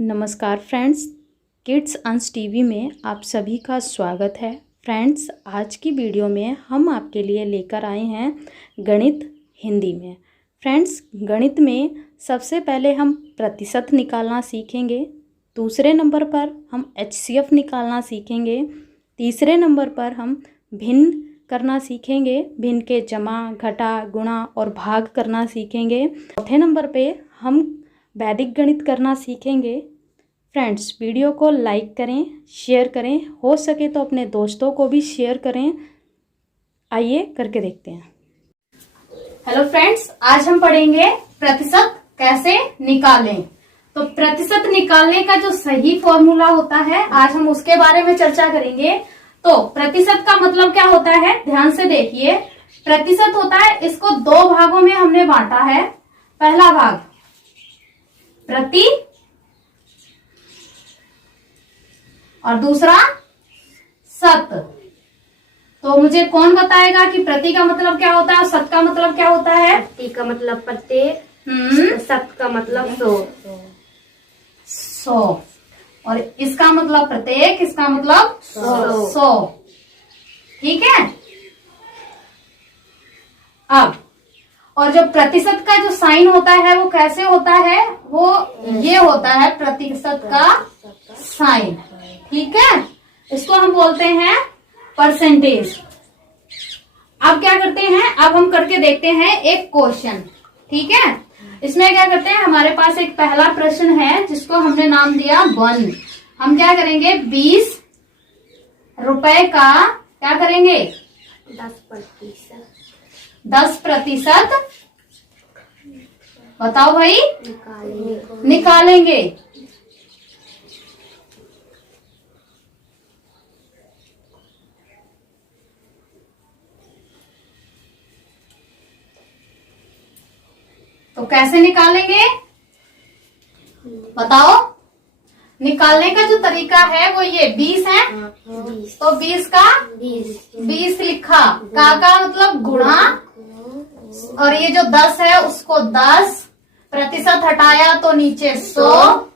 नमस्कार friends, kids अंश TV में आप सभी का स्वागत है। फ्रेंड्स, आज की वीडियो में हम आपके लिए लेकर आए हैं गणित हिंदी में। फ्रेंड्स, गणित में सबसे पहले हम प्रतिशत निकालना सीखेंगे। दूसरे नंबर पर हम HCF निकालना सीखेंगे। तीसरे नंबर पर हम भिन्न करना सीखेंगे। भिन्न के जमा, घटा, गुणा और भाग करना सीखेंगे। चौथे नंबर पे हम वैदिक गणित करना सीखेंगे। फ्रेंड्स, वीडियो को लाइक करें, शेयर करें, हो सके तो अपने दोस्तों को भी शेयर करें। आइए करके देखते हैं। हेलो फ्रेंड्स, आज हम पढ़ेंगे प्रतिशत कैसे निकालें। तो प्रतिशत निकालने का जो सही फॉर्मूला होता है, आज हम उसके बारे में चर्चा करेंगे। तो प्रतिशत का मतलब क्या होता है, ध्यान से देखिए। प्रतिशत होता है, इसको दो भागों में हमने बांटा है। पहला भाग प्रति और दूसरा शत। तो मुझे कौन बताएगा कि प्रति का मतलब क्या होता है और शत का मतलब क्या होता है? प्रति का मतलब प्रत्येक, शत का मतलब 100 और इसका मतलब प्रत्येक, इसका मतलब 100। ठीक है। अब और जो प्रतिशत का जो साइन होता है वो कैसे होता है, वो ये होता है प्रतिशत का साइन। ठीक है, इसको हम बोलते हैं परसेंटेज। अब क्या करते हैं, अब हम करके देखते हैं एक क्वेश्चन। ठीक है, इसमें क्या करते हैं, हमारे पास एक पहला प्रश्न है जिसको हमने नाम दिया 1। हम क्या करेंगे, 20 रुपए का क्या करेंगे, 10% बताओ भाई, निकालेंगे। तो कैसे निकालेंगे बताओ। निकालने का जो तरीका है वो ये 20 है, तो 20 का 20 लिखा, का मतलब गुणा, और ये जो 10 है उसको 10% हटाया तो नीचे 100।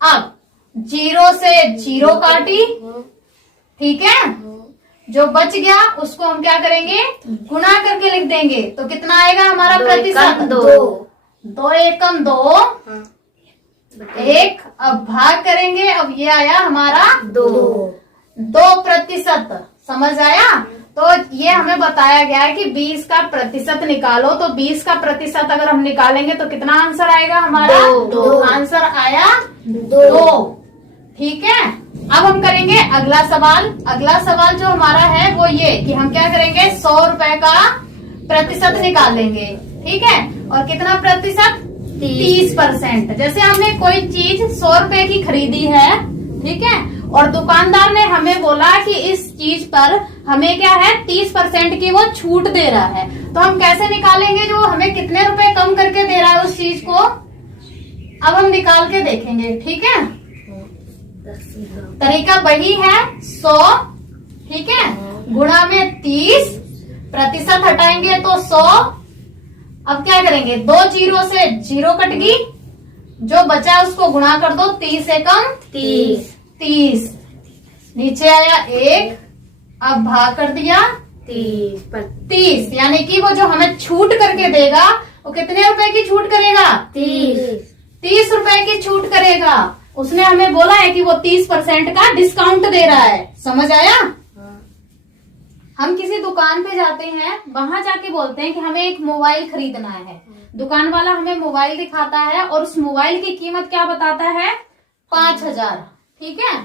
अब 0 से 0 काटी, ठीक है, जो बच गया उसको हम क्या करेंगे, गुणा करके लिख देंगे। तो कितना आएगा हमारा प्रतिशत, 2 एकम 2, 1। अब भाग करेंगे, अब ये आया हमारा 2%। समझ आया। तो ये हमें बताया गया है कि 20 का प्रतिशत निकालो। तो 20 का प्रतिशत अगर हम निकालेंगे तो कितना आंसर आएगा हमारा, 2 आंसर आया 2। ठीक है, अब हम करेंगे अगला सवाल। अगला सवाल जो हमारा है वो ये कि हम क्या करेंगे, 100 रुपए का प्रतिशत निकालेंगे। ठीक है, और कितना प्रतिशत, 30%। जैसे हमने कोई चीज 100 रुपए की खरीदी है, ठीक है, और दुकानदार ने हमें बोला कि इस चीज पर हमें क्या है, 30% की वो छूट दे रहा है। तो हम कैसे निकालेंगे, जो हमें कितने रुपए कम करके दे रहा है उस चीज को, अब हम निकाल के देखेंगे। ठीक है, तरीका वही है, 100, ठीक है, गुणा में 30%, हटाएंगे तो 100। अब क्या करेंगे, 2 0 से 0 कट गई, जो बचा उसको गुणा कर दो, 30 एकम 30, नीचे आया 1। अब भाग कर दिया 30, यानी कि वो जो हमें छूट करके देगा वो कितने रुपए की छूट करेगा, 30 रुपए की छूट करेगा। उसने हमें बोला है कि वो 30% का डिस्काउंट दे रहा है। समझ आया। हम किसी दुकान पे जाते हैं, वहां जाके बोलते हैं कि हमें एक मोबाइल खरीदना है। दुकान वाला हमें मोबाइल दिखाता है और उस मोबाइल की कीमत क्या बताता है, 5000। ठीक है,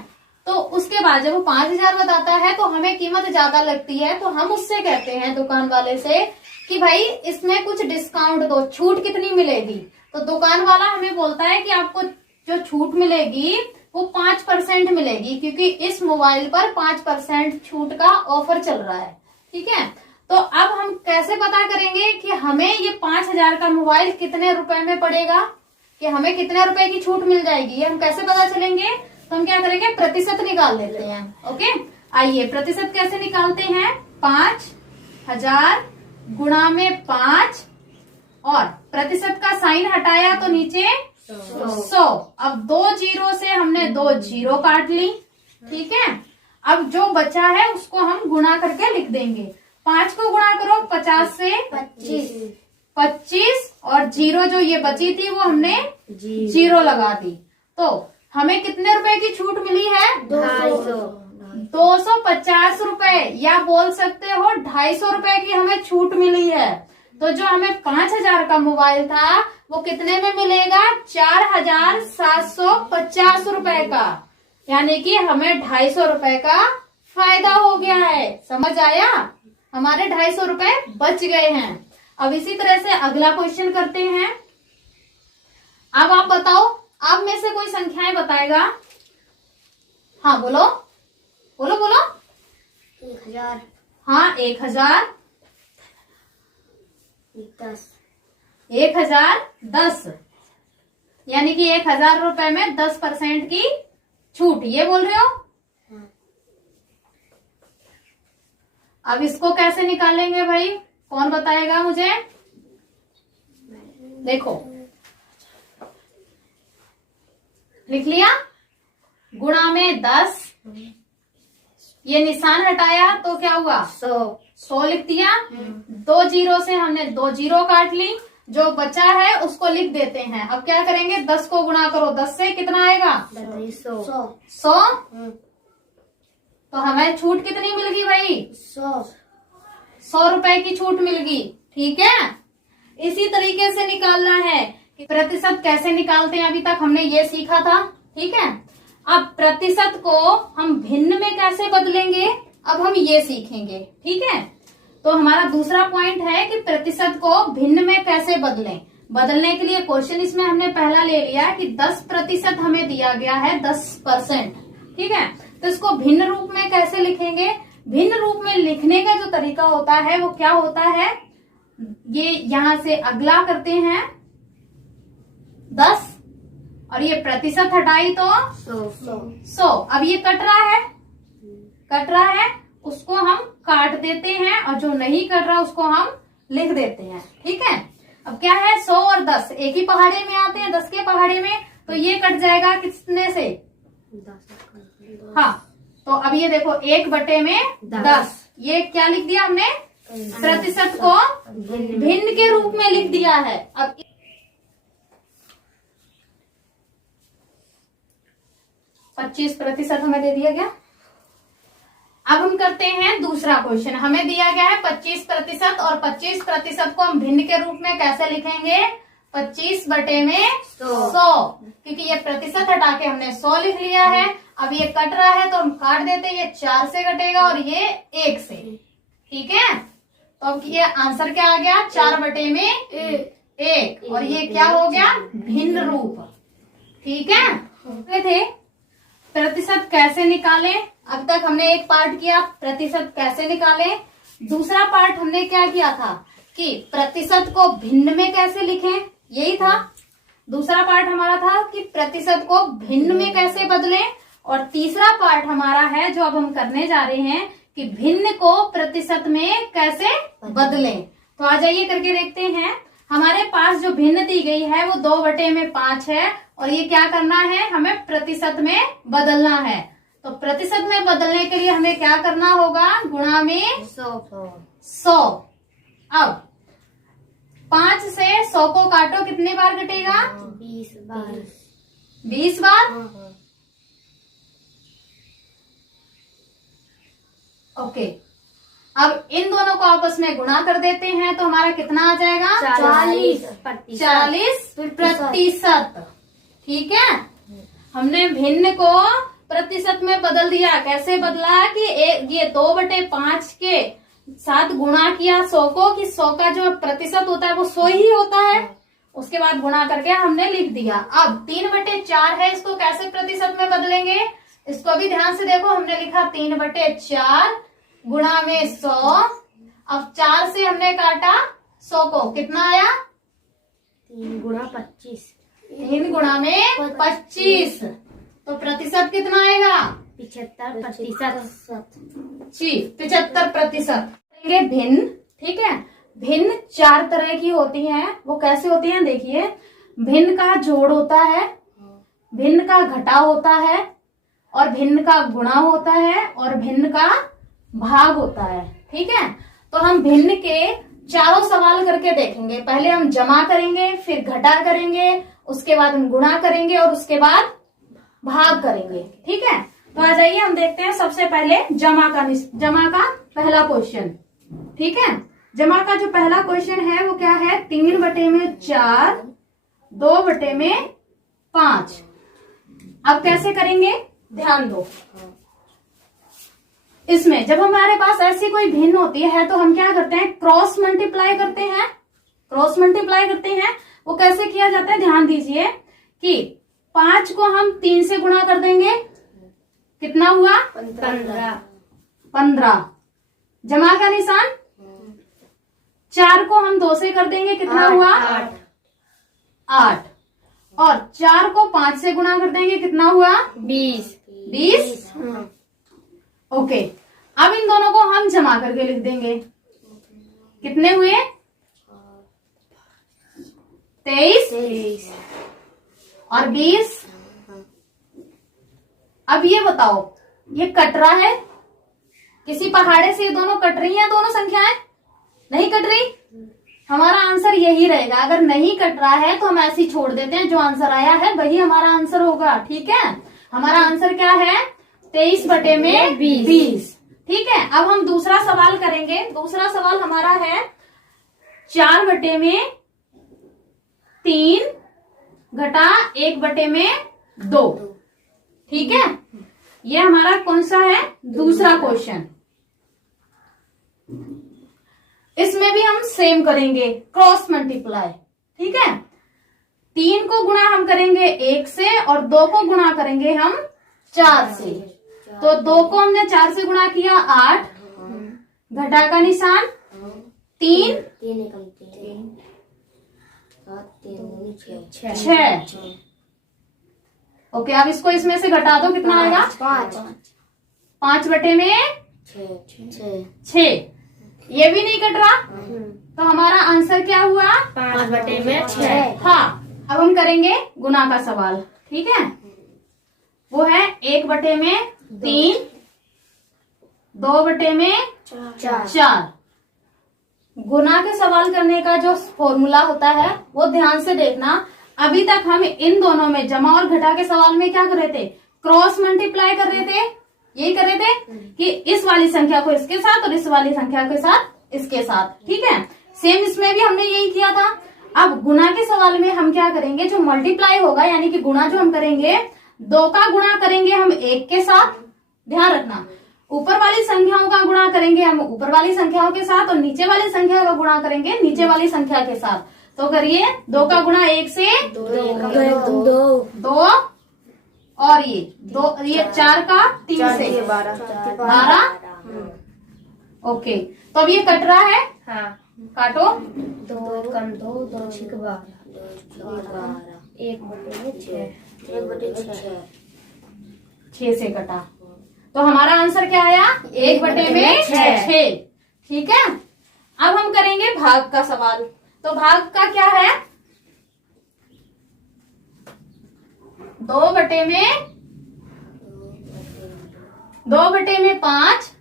तो उसके बाद जब वो 5000 बताता है तो हमें कीमत ज्यादा लगती है, तो हम उससे कहते हैं दुकान वाले से कि भाई इसमें कुछ डिस्काउंट दो, छूट कितनी मिलेगी। तो दुकान वाला हमें बोलता है कि आपको जो छूट मिलेगी वो 5% मिलेगी, क्योंकि इस मोबाइल पर 5% छूट का ऑफर चल रहा है। ठीक है, तो अब हम कैसे पता करेंगे कि हमें ये 5000 का मोबाइल कितने रुपए में पड़ेगा, कि हमें कितने रुपए की छूट मिल जाएगी, ये हम कैसे पता चलेंगे। तो हम क्या करेंगे, प्रतिशत निकाल लेते हैं। ओके, आइए प्रतिशत कैसे निकालते हैं, 5000 गुणा में 5 और प्रतिशत का साइन हटाया तो नीचे 100। अब 2 जीरो से हमने 2 जीरो काट ली, ठीक है। अब जो बचा है उसको हम गुणा करके लिख देंगे। 5 को गुणा करो 50 से 25 और जीरो जो ये बची थी वो हमने जीरो लगा दी। तो हमें कितने रुपए की छूट मिली है? 250 रुपए, या बोल सकते हो 250 रुपए की हमें छूट मिली है। तो जो हमें 5000 का मोबाइल था वो कितने में मिलेगा? 4750 रुपए का, यानी कि हमें 250 रुपए का फायदा हो गया है। समझ आया? हमारे 250 रुपए बच गए हैं। अब इसी तरह से अगला क्वेश्चन करते हैं। अब आप बताओ, आप में से कोई संख्याएं बताएगा? हाँ बोलो बोलो बोलो। 1000, हाँ 1000, 10, 1010, यानी कि 1000 रुपए में 10% की छूट, ये बोल रहे हो? अब इसको कैसे निकालेंगे भाई? कौन बताएगा मुझे? देखो, लिख लिया? गुणा में 10, ये निशान हटाया तो क्या हुआ? 100 लिख दिया। 2 जीरो से हमने 2 जीरो काट ली, जो बचा है उसको लिख देते हैं। अब क्या करेंगे? 10 को गुणा करो 10 से, कितना आएगा? 100। तो हमें छूट कितनी मिल गई भाई? 100 रुपए की छूट मिल गई, ठीक है। इसी तरीके से निकालना है कि प्रतिशत कैसे निकालते हैं, अभी तक हमने ये सीखा था, ठीक है। अब प्रतिशत को हम भिन्न में कैसे बदलेंगे, अब हम ये सीखेंगे, ठीक है। तो हमारा दूसरा पॉइंट है कि प्रतिशत को भिन्न में कैसे बदलें। बदलने के लिए क्वेश्चन इसमें हमने पहला ले लिया कि 10% हमें दिया गया है, 10%, ठीक है। तो इसको भिन्न रूप में कैसे लिखेंगे? भिन्न रूप में लिखने का जो तरीका होता है वो क्या होता है? ये यहां से अगला करते हैं 10 और ये प्रतिशत हटाई तो 100। अब ये कट रहा है, उसको हम काट देते हैं और जो नहीं कट रहा उसको हम लिख देते हैं, ठीक है। अब क्या है? 100 और 10 एक ही पहाड़े में आते हैं, 10 के पहाड़े में, तो ये कट जाएगा कितने से? 10। हाँ, तो अब ये देखो 1/10, ये क्या लिख दिया हमने? प्रतिशत को भिन्न के रूप में लिख दिया है। अब 25% हमें दे दिया गया। अब हम करते हैं दूसरा क्वेश्चन। हमें दिया गया है 25% और 25% को हम भिन्न के रूप में कैसे लिखेंगे? 25/100, क्योंकि ये प्रतिशत हटा के हमने 100 लिख लिया है। अब ये कट रहा है तो हम काट देते हैं, ये 4 से कटेगा और ये 1 से, ठीक है। तो अब ये आंसर क्या आ गया? 4/1 और ये क्या हो गया? भिन्न रूप, ठीक है। थे प्रतिशत कैसे निकालें। अब तक हमने एक पार्ट किया प्रतिशत कैसे निकालें। दूसरा पार्ट हमने क्या किया था कि प्रतिशत को भिन्न में कैसे लिखें, यही था। दूसरा पार्ट हमारा था कि प्रतिशत को भिन्न में कैसे बदलें, और तीसरा पार्ट हमारा है जो अब हम करने जा रहे हैं कि भिन्न को प्रतिशत में कैसे बदलें। तो आ जाइए करके देखते हैं। हमारे पास जो भिन्न दी गई है वो 2/5 है और ये क्या करना है? हमें प्रतिशत में बदलना है। तो प्रतिशत में बदलने के लिए हमें क्या करना होगा? गुणा में 100। अब 5 से 100 को काटो, कितने बार कटेगा? 20 बार। 20 बार। ओके, अब इन दोनों को आपस में गुणा कर देते हैं तो हमारा कितना आ जाएगा? 40%, ठीक है। हमने भिन्न को प्रतिशत में बदल दिया। कैसे बदला कि ये 2/5 के साथ गुणा किया 100 को, कि 100 का जो प्रतिशत होता है वो 100 ही होता है। उसके बाद गुणा करके हमने लिख दिया। अब 3/4 है, इसको कैसे प्रतिशत में बदलेंगे? इसको भी ध्यान से देखो। हमने लिखा 3/4 गुणा में 100। अब 4 से हमने काटा 100 को, कितना आया? 3 गुणा 25। 3 गुणा में 25, तो प्रतिशत कितना आएगा? 75%। जी 75%। भिन्न, ठीक है। भिन्न 4 तरह की होती हैं। वो कैसे होती हैं देखिए। भिन्न का जोड़ होता है, भिन्न का घटा होता है, और भिन्न का गुणा होता है, और भिन्न का भाग होता है। ठीक है, तो हम भिन्न के चारों सवाल करके देखेंगे। पहले हम जमा करेंगे, फिर घटा करेंगे, उसके बाद हम गुणा करेंगे, और उसके बाद भाग करेंगे। ठीक है, तो आ जाइए हम देखते हैं सबसे पहले जमा का पहला क्वेश्चन। ठीक है, जमा का जो पहला क्वेश्चन है वो क्या है, 3/4, 2/5। अब कैसे करेंगे, ध्यान दो। इसमें जब हमारे पास ऐसी कोई भिन्न होती है तो हम क्या करते हैं, क्रॉस मल्टीप्लाई करते हैं। क्रॉस मल्टीप्लाई करते हैं, वो कैसे किया जाता है, ध्यान दीजिए कि 5 को हम 3 से गुणा कर देंगे, कितना हुआ, 15। जमा का निशान, 4 को हम 2 से कर देंगे, कितना हुआ, 8। और 4 को 5 से गुणा कर देंगे, कितना हुआ, 20। ओके, अब इन दोनों को हम जमा करके लिख देंगे। कितने हुए, 23 और 20। अब ये बताओ, ये कट रहा है, किसी पहाड़े से ये दोनों कट रही हैं, दोनों संख्याएं नहीं कट रही। हमारा आंसर यही रहेगा। अगर नहीं कट रहा है तो हम ऐसे ही छोड़ देते हैं, जो आंसर आया है वही हमारा आंसर होगा। ठीक है, हमारा आंसर क्या है, 23/20। ठीक है, अब हम दूसरा सवाल करेंगे। दूसरा सवाल हमारा है 4/3 घटा 1/2। ठीक है, ये हमारा कौन सा है, दूसरा क्वेश्चन। इसमें भी हम सेम करेंगे, क्रॉस मल्टीप्लाई। ठीक है, 3 को गुणा हम करेंगे 1 से, और 2 को गुणा करेंगे हम 4 से। तो 2 को हमने 4 से गुणा किया, 8। घटा का निशान, 3 6। ओके, अब इसको इसमें से घटा दो, कितना आएगा, 5/6। ये भी नहीं कट रहा, तो हमारा आंसर क्या हुआ, 5/6। हाँ, अब हम करेंगे गुणा का सवाल। ठीक है, वो है 1/3, 2/4। गुणा के सवाल करने का जो फॉर्मूला होता है वो ध्यान से देखना। अभी तक हम इन दोनों में, जमा और घटा के सवाल में क्या कर रहे थे, क्रॉस मल्टीप्लाई कर रहे थे। यही कर रहे थे कि इस वाली संख्या को इसके साथ और इस वाली संख्या के साथ इसके साथ। ठीक है, सेम इसमें भी हमने यही किया था। अब गुणा के सवाल में हम क्या करेंगे, जो मल्टीप्लाई होगा यानी कि गुणा जो हम करेंगे, 2 का गुणा करेंगे हम 1 के साथ। ध्यान रखना, ऊपर वाली संख्याओं का गुणा करेंगे हम ऊपर वाली संख्याओं के साथ, और नीचे वाली संख्या का गुणा करेंगे नीचे वाली संख्या के साथ। तो करिए, 2 का गुणा 1 से 2, और ये 4 का 3 से 12। ओके, तो अब ये कट रहा है। हाँ, काटो, 2 कम 2, 2 6 12, 1/6। 6 से कटा, तो हमारा आंसर क्या आया, 1/6। ठीक है, अब हम करेंगे भाग का सवाल। तो भाग का क्या है, 2/5,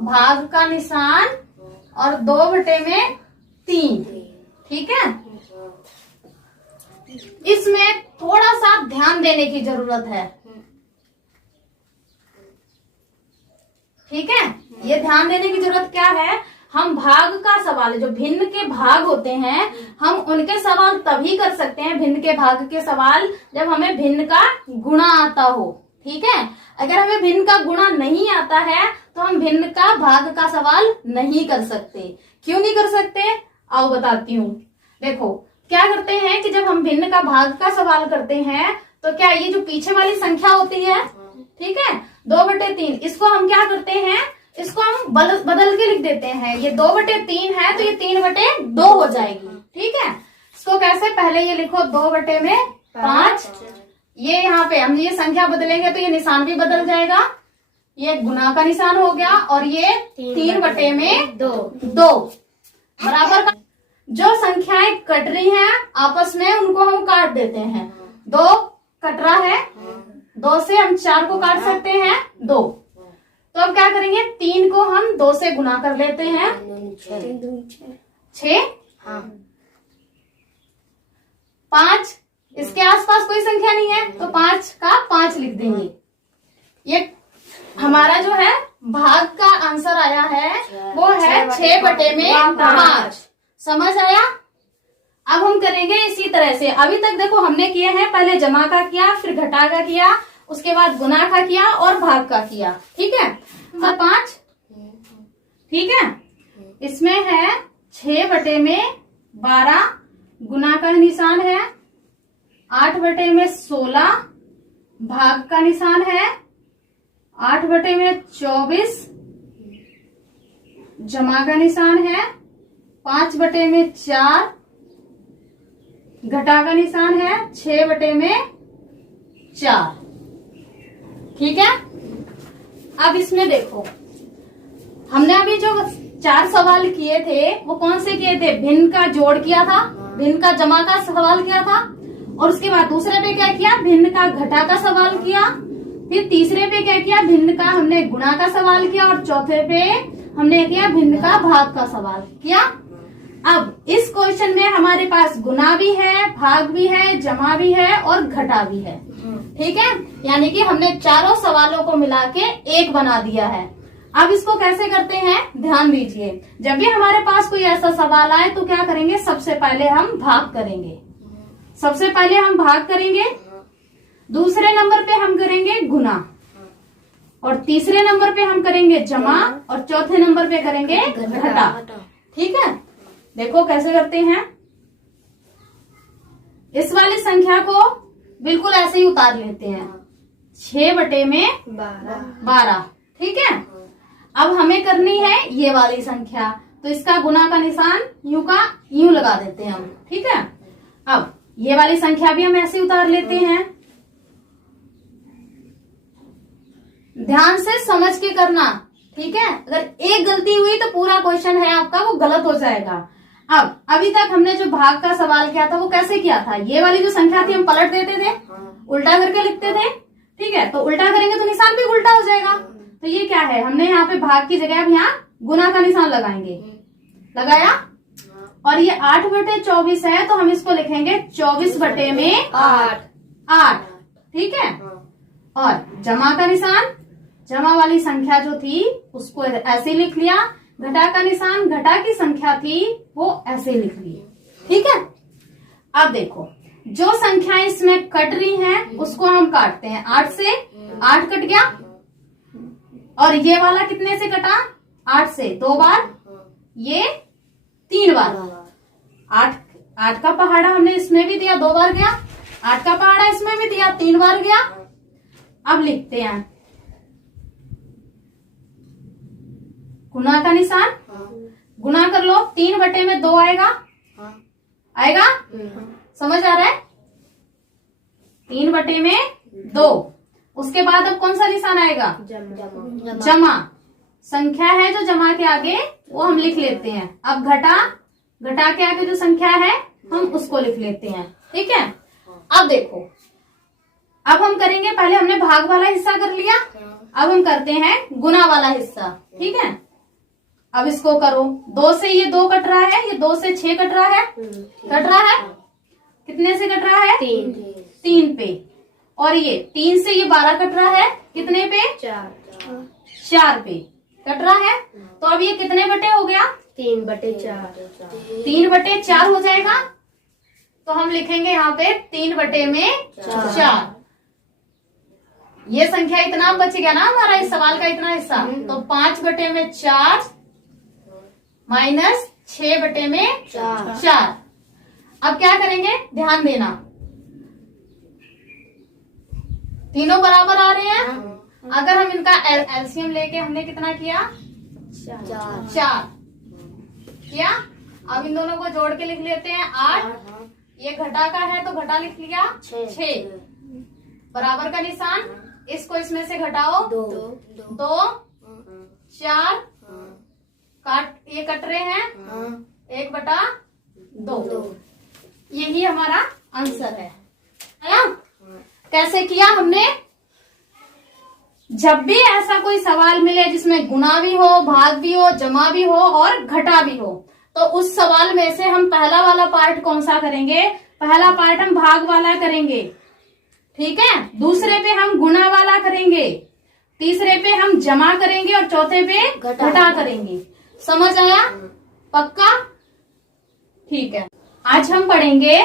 भाग का निशान, और 2/3। ठीक है, इसमें थोड़ा सा ध्यान देने की जरूरत है। ठीक है, ये ध्यान देने की जरूरत क्या है, हम भाग का सवाल, जो भिन्न के भाग होते हैं, हम उनके सवाल तभी कर सकते हैं, भिन्न के भाग के सवाल, जब हमें भिन्न का गुणा आता हो। ठीक है, अगर हमें भिन्न का गुणा नहीं आता है तो हम भिन्न का भाग का सवाल नहीं कर सकते। क्यों नहीं कर सकते, आओ बताती हूँ। देखो, क्या करते हैं कि जब हम भिन्न का भाग का सवाल करते हैं तो क्या ये जो पीछे वाली संख्या होती है, ठीक है, 2/3, इसको हम क्या करते हैं, इसको हम बदल के लिख देते हैं। ये 2/3 है तो ये 3/2 हो जाएगी। ठीक है, इसको कैसे, पहले ये लिखो 2/5। ये यहाँ पे हम ये संख्या बदलेंगे तो ये निशान भी बदल जाएगा, ये गुणा का निशान हो गया, और ये 3/2 बराबर का। जो संख्याएं कट रही हैं आपस में उनको हम काट देते हैं। 2 कट रहा है, 2 से हम 4 को काट सकते हैं 2। तो अब क्या करेंगे, 3 को हम 2 से गुना कर लेते हैं 6। 5 इसके आसपास कोई संख्या नहीं है तो 5 का 5 लिख देंगे। ये हमारा जो है भाग का आंसर आया है वो है 6/5। समझ आया। अब हम करेंगे इसी तरह से। अभी तक देखो हमने किए हैं, पहले जमा का किया, फिर घटा का किया, उसके बाद गुना का किया और भाग का किया। ठीक है। अब 5, ठीक है, इसमें है 6/12, गुना का निशान है, 8/16, भाग का निशान है, 8/24, जमा का निशान है, 5/4, घटा का निशान है, 6/4। ठीक है। अब इसमें देखो हमने अभी जो 4 सवाल किए थे वो कौन से किए थे, भिन्न का जोड़ किया था, भिन्न का जमा का सवाल किया था, और उसके बाद दूसरे पे क्या किया, भिन्न का घटा का सवाल किया, फिर तीसरे पे क्या किया, भिन्न का हमने गुणा का सवाल किया, और चौथे पे हमने किया भिन्न का भाग का सवाल किया। अब इस क्वेश्चन में हमारे पास गुना भी है, भाग भी है, जमा भी है और घटा भी है। ठीक है, यानी कि हमने चारों सवालों को मिला के एक बना दिया है। अब इसको कैसे करते हैं ध्यान दीजिए। जब भी हमारे पास कोई ऐसा सवाल आए तो क्या करेंगे, सबसे पहले हम भाग करेंगे। सबसे पहले हम भाग करेंगे, दूसरे नंबर पे हम करेंगे गुना, और तीसरे नंबर पे हम करेंगे जमा, और चौथे नंबर पे करेंगे घटा। ठीक है, देखो कैसे करते हैं। इस वाली संख्या को बिल्कुल ऐसे ही उतार लेते हैं, 6/12। ठीक है। अब हमें करनी है ये वाली संख्या, तो इसका गुना का निशान यूं का यूं लगा देते हैं हम। ठीक है। अब ये वाली संख्या भी हम ऐसे उतार लेते हैं। ध्यान से समझ के करना। ठीक है, अगर एक गलती हुई तो पूरा क्वेश्चन है आपका वो गलत हो जाएगा। अब अभी तक हमने जो भाग का सवाल किया था वो कैसे किया था, ये वाली जो संख्या थी हम पलट देते थे, उल्टा करके लिखते थे। ठीक है, तो उल्टा करेंगे तो निशान भी उल्टा हो जाएगा। तो ये क्या है, हमने यहाँ पे भाग की जगह अब यहाँ गुना का निशान लगाएंगे, लगाया। और ये 8/24 है तो हम इसको लिखेंगे 24/8। ठीक है। और जमा का निशान, जमा वाली संख्या जो थी उसको ऐसे लिख लिया, घटा का निशान घटा की संख्या थी वो ऐसे लिख ली। ठीक है। अब देखो जो संख्याएं इसमें कट रही हैं उसको हम काटते हैं। 8 से 8 कट गया, और ये वाला कितने से कटा, 8 से 2 बार, ये 3 बार। 8 का पहाड़ा हमने इसमें भी दिया, 2 बार गया, 8 का पहाड़ा इसमें भी दिया, 3 बार गया। अब लिखते हैं गुना का निशान, गुना कर लो, 3/2 आएगा, आएगा, समझ आ रहा है, 3/2। उसके बाद अब कौन सा निशान आएगा, जमा। संख्या है जो जमा के आगे वो हम लिख लेते हैं। अब घटा, घटा के आगे जो संख्या है हम उसको लिख लेते हैं। ठीक है। अब देखो, अब हम करेंगे, पहले हमने भाग वाला हिस्सा कर लिया, अब हम करते हैं गुना वाला हिस्सा। ठीक है। अब इसको करो, 2 से ये 2 कट रहा है, ये 2 से 6 कट रहा है, कट रहा है, कितने से कट रहा है, 3 पे। और ये 3 से ये 12 कट रहा है, कितने पे, 4 पे कट रहा है। तो अब ये कितने बटे हो गया, 3/4। 3/4 हो जाएगा। तो हम लिखेंगे यहाँ पे 3/4। ये संख्या इतना बच गया ना हमारा इस सवाल का इतना हिस्सा। तो 5/4 माइनस 6/4। अब क्या करेंगे ध्यान देना, तीनों बराबर आ रहे हैं। अगर हम इनका एलसीएम लेके हमने कितना किया, 4 किया। अब इन दोनों को जोड़ के लिख लेते हैं 8। ये घटा का है तो घटा लिख लिया 6, बराबर का निशान, इसको इसमें से घटाओ 2, 4, काट, ये कट रहे हैं 1/2, 2। यही हमारा आंसर है ना? कैसे किया हमने? जब भी ऐसा कोई सवाल मिले जिसमें गुणा भी हो, भाग भी हो, जमा भी हो और घटा भी हो, तो उस सवाल में से हम पहला वाला पार्ट कौन सा करेंगे? पहला पार्ट हम भाग वाला करेंगे, ठीक है। दूसरे पे हम गुणा वाला करेंगे, तीसरे पे हम जमा करेंगे और चौथे पे घटा करेंगे। समझ आया? पक्का? ठीक है। आज हम पढ़ेंगे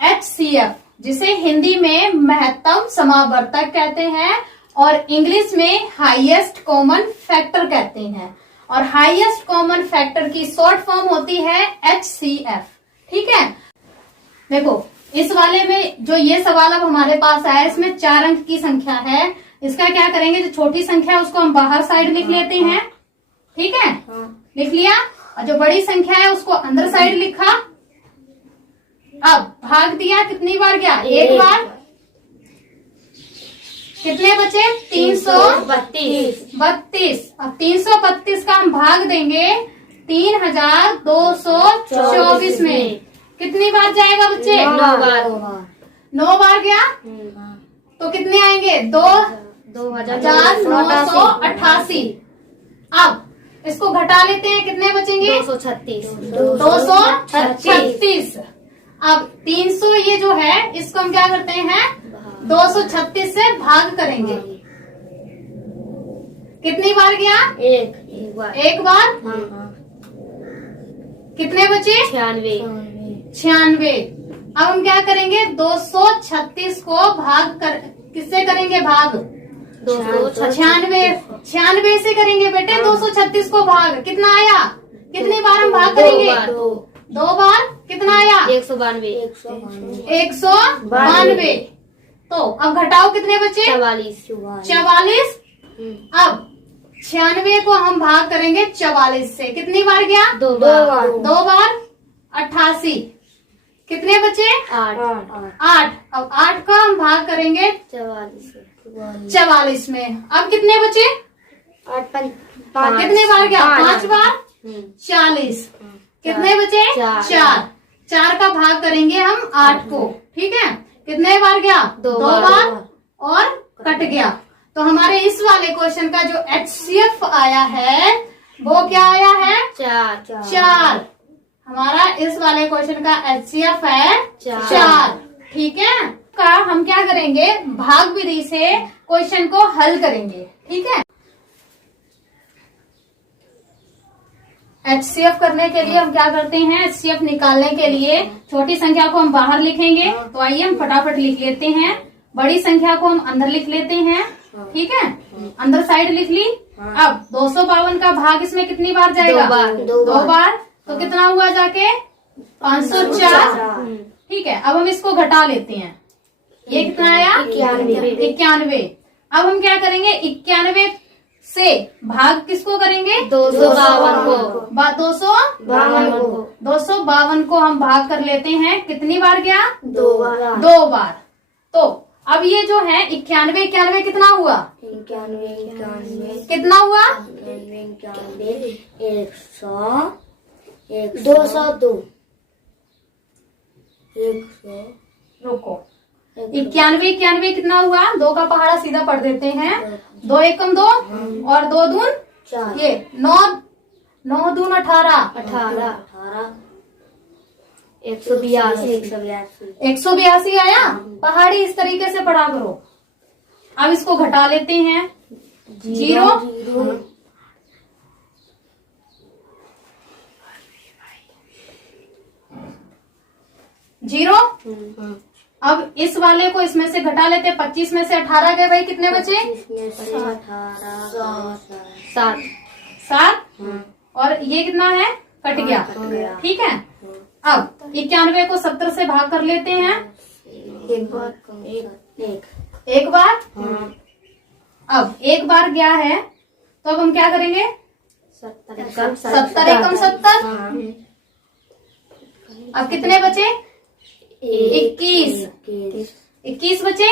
HCF, जिसे हिंदी में महत्तम समावर्तक कहते हैं और इंग्लिश में हाईएस्ट कॉमन फैक्टर कहते हैं। और हाईएस्ट कॉमन फैक्टर की शॉर्ट फॉर्म होती है HCF, ठीक है। देखो, इस वाले में जो ये सवाल अब हमारे पास आया, इसमें 4 अंक की संख्या है। इसका क्या करेंगे? जो छोटी संख्या है उसको हम बाहर साइड लिख लेते हैं, ठीक है। लिख लिया। और जो बड़ी संख्या है उसको अंदर साइड लिखा। अब भाग दिया, कितनी बार गया? एक बार। कितने बचे? 332। अब 332 का हम भाग देंगे 3224 में। कितनी बार जाएगा बच्चे? 9 बार गया। तो कितने आएंगे? 2988। अब इसको घटा लेते हैं, कितने बचेंगे? 236। अब 300 ये जो है इसको हम क्या करते हैं? 236 से भाग करेंगे। कितनी बार गया? एक बार। कितने बचे? 96। अब हम क्या करेंगे? 236 को भाग कर, किससे करेंगे भाग? 96 से करेंगे बेटे। 236 को भाग कितना आया? कितनी बार हम भाग करेंगे? 2 बार। कितना आया? 192। तो अब घटाओ, कितने बचे? 44। अब 96 को हम भाग करेंगे 44 से। कितनी बार गया? 2 बार। 88। कितने बचे? 8। अब 8 का हम भाग करेंगे 44 में। अब कितने बचे? 8 कितने बार गया? 5 बार। 40। कितने बचे? 4 का भाग करेंगे हम 8 को, ठीक है। कितने बार गया? 2 बार और कट गया। तो हमारे इस वाले क्वेश्चन का जो HCF आया है वो क्या आया है? 4। हमारा इस वाले क्वेश्चन का HCF है 4, ठीक है। का हम क्या करेंगे? भाग विधि से क्वेश्चन को हल करेंगे, ठीक है। HCF करने के लिए हम क्या करते हैं? HCF निकालने के लिए छोटी संख्या को हम बाहर लिखेंगे। तो आइए हम फटाफट लिख लेते हैं। बड़ी संख्या को हम अंदर लिख लेते हैं, ठीक है। अंदर साइड लिख ली। अब 252 का भाग इसमें कितनी बार जाएगा? 2 बार। तो कितना हुआ जाके? 504, ठीक है। अब हम इसको घटा लेते हैं। ये कितना आया? 91। अब हम क्या करेंगे? 91 से भाग किसको करेंगे? 252 को। 252 को हम भाग कर लेते हैं। कितनी बार गया? 2 बार। तो अब ये जो है 91 कितना हुआ? 91 कितना हुआ? 202। रुको, 91 कितना हुआ? 2 का पहाड़ा सीधा पढ़ देते हैं। 2 एकम 2 और 2 दून 4। ये 9 दून 18। 182 आया। पहाड़ी इस तरीके से पढ़ा करो। अब इसको घटा लेते हैं। 0 0। अब इस वाले को इसमें से घटा लेते। 25 में से 18 गए भाई, कितने बचे? 7। और ये कितना है? कट गया, ठीक है। अब 91 को 70 से भाग कर लेते हैं। एक बार। अब एक बार गया है तो अब हम क्या करेंगे? 70 एकम 70। अब कितने बचे? 21 बचे।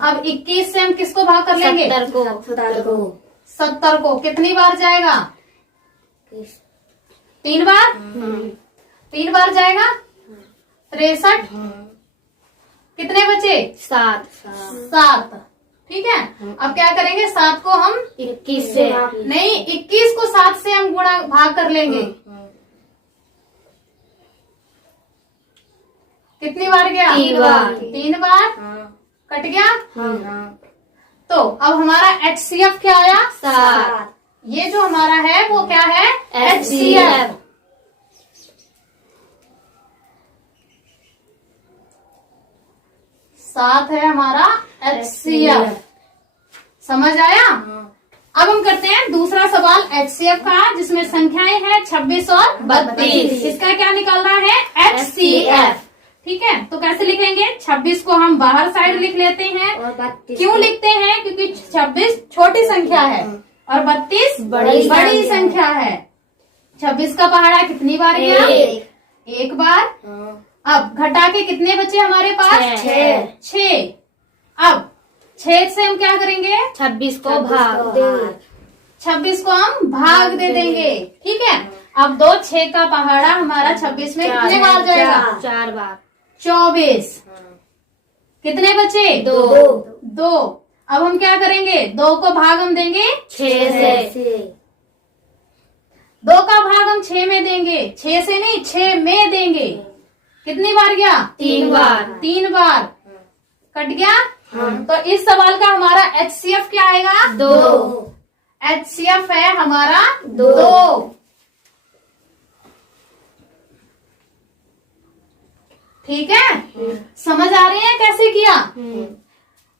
अब 21 से हम किसको भाग कर लेंगे? 70 को। कितनी बार जाएगा? 3 बार। 3 बार जाएगा। 63, कितने बचे? 7 7। ठीक है, अब क्या करेंगे? 7 को हम 21 से नहीं, 21 को 7 से हम गुणा भाग कर लेंगे। कितनी बार गया? 3 बार। 3 बार कट गया। तो अब हमारा HCF क्या आया? 7। ये जो हमारा है वो क्या है? HCF। 7 है हमारा HCF। समझ आया? अब हम करते हैं दूसरा सवाल HCF का, जिसमें संख्याएं हैं 26 और 32। इसका क्या निकालना है? HCF। ठीक है, तो कैसे लिखेंगे? 26 को हम बाहर साइड लिख लेते हैं। और 32 क्यों लिखते हैं? क्योंकि 26 छोटी संख्या है और 32 बड़ी संख्या है। 26 का पहाड़ा कितनी बार गया? एक बार। अब घटा के कितने बचे हमारे पास? 6। अब 6 से हम क्या करेंगे? 26 को भाग 26 को हम भाग दे देंगे। ठीक है, अब 2 6 का पहाड़ा हमारा 26 में कितने बार जाएगा? 4 बार। 24। कितने बचे? 2। अब हम क्या करेंगे? 2 को भाग हम देंगे 6 से। 2 का भाग हम 6 में देंगे। 6 से नहीं, 6 में देंगे। कितनी बार गया? 3 बार। 3 बार कट गया। तो इस सवाल का हमारा HCF क्या आएगा? 2। HCF है हमारा 2। 2। ठीक है, समझ आ रही है कैसे किया?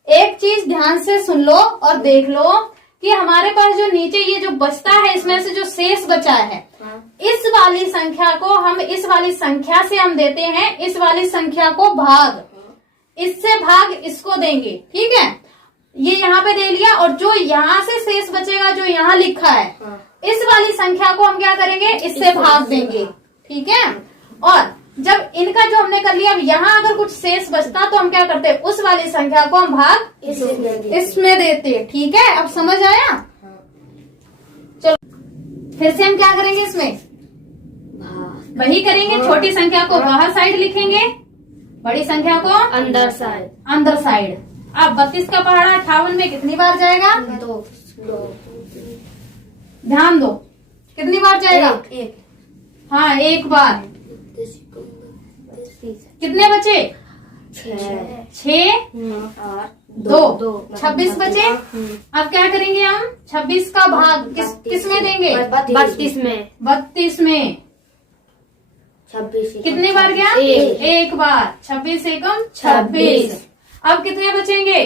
एक चीज ध्यान से सुन लो और देख लो कि हमारे पास जो नीचे ये जो बचता है, इसमें से जो शेष बचा है, इस वाली संख्या को हम इस वाली संख्या से हम देते हैं, इस वाली संख्या को भाग, इससे भाग इसको देंगे। ठीक है, ये यहाँ पे दे लिया और जो यहाँ से शेष बचेगा, जो यहाँ लिखा है, इस वाली संख्या को हम क्या करेंगे? इससे भाग देंगे। ठीक है, और जब इनका जो हमने कर लिया, अब यहाँ अगर कुछ शेष बचता तो हम क्या करते? उस वाली संख्या को हम भाग इसमें देते। ठीक है, अब समझ आया? चलो फिर से हम क्या करेंगे? इसमें वही करेंगे, छोटी संख्या को बाहर साइड लिखेंगे, बड़ी संख्या को अंदर साइड। अंदर साइड। अब 32 का पहाड़ा 58 में कितनी बार जाएगा? 2। ध्यान दो, कितनी बार जाएगा? 1। हाँ, एक बार। कितने बचे? 6 और 2। 26 बचे। अब क्या करेंगे हम? 26 का भाग किस में देंगे? 32 में। 32 में 26 कितनी बार गया? एक बार। 26 एकम 26। अब कितने बचेंगे?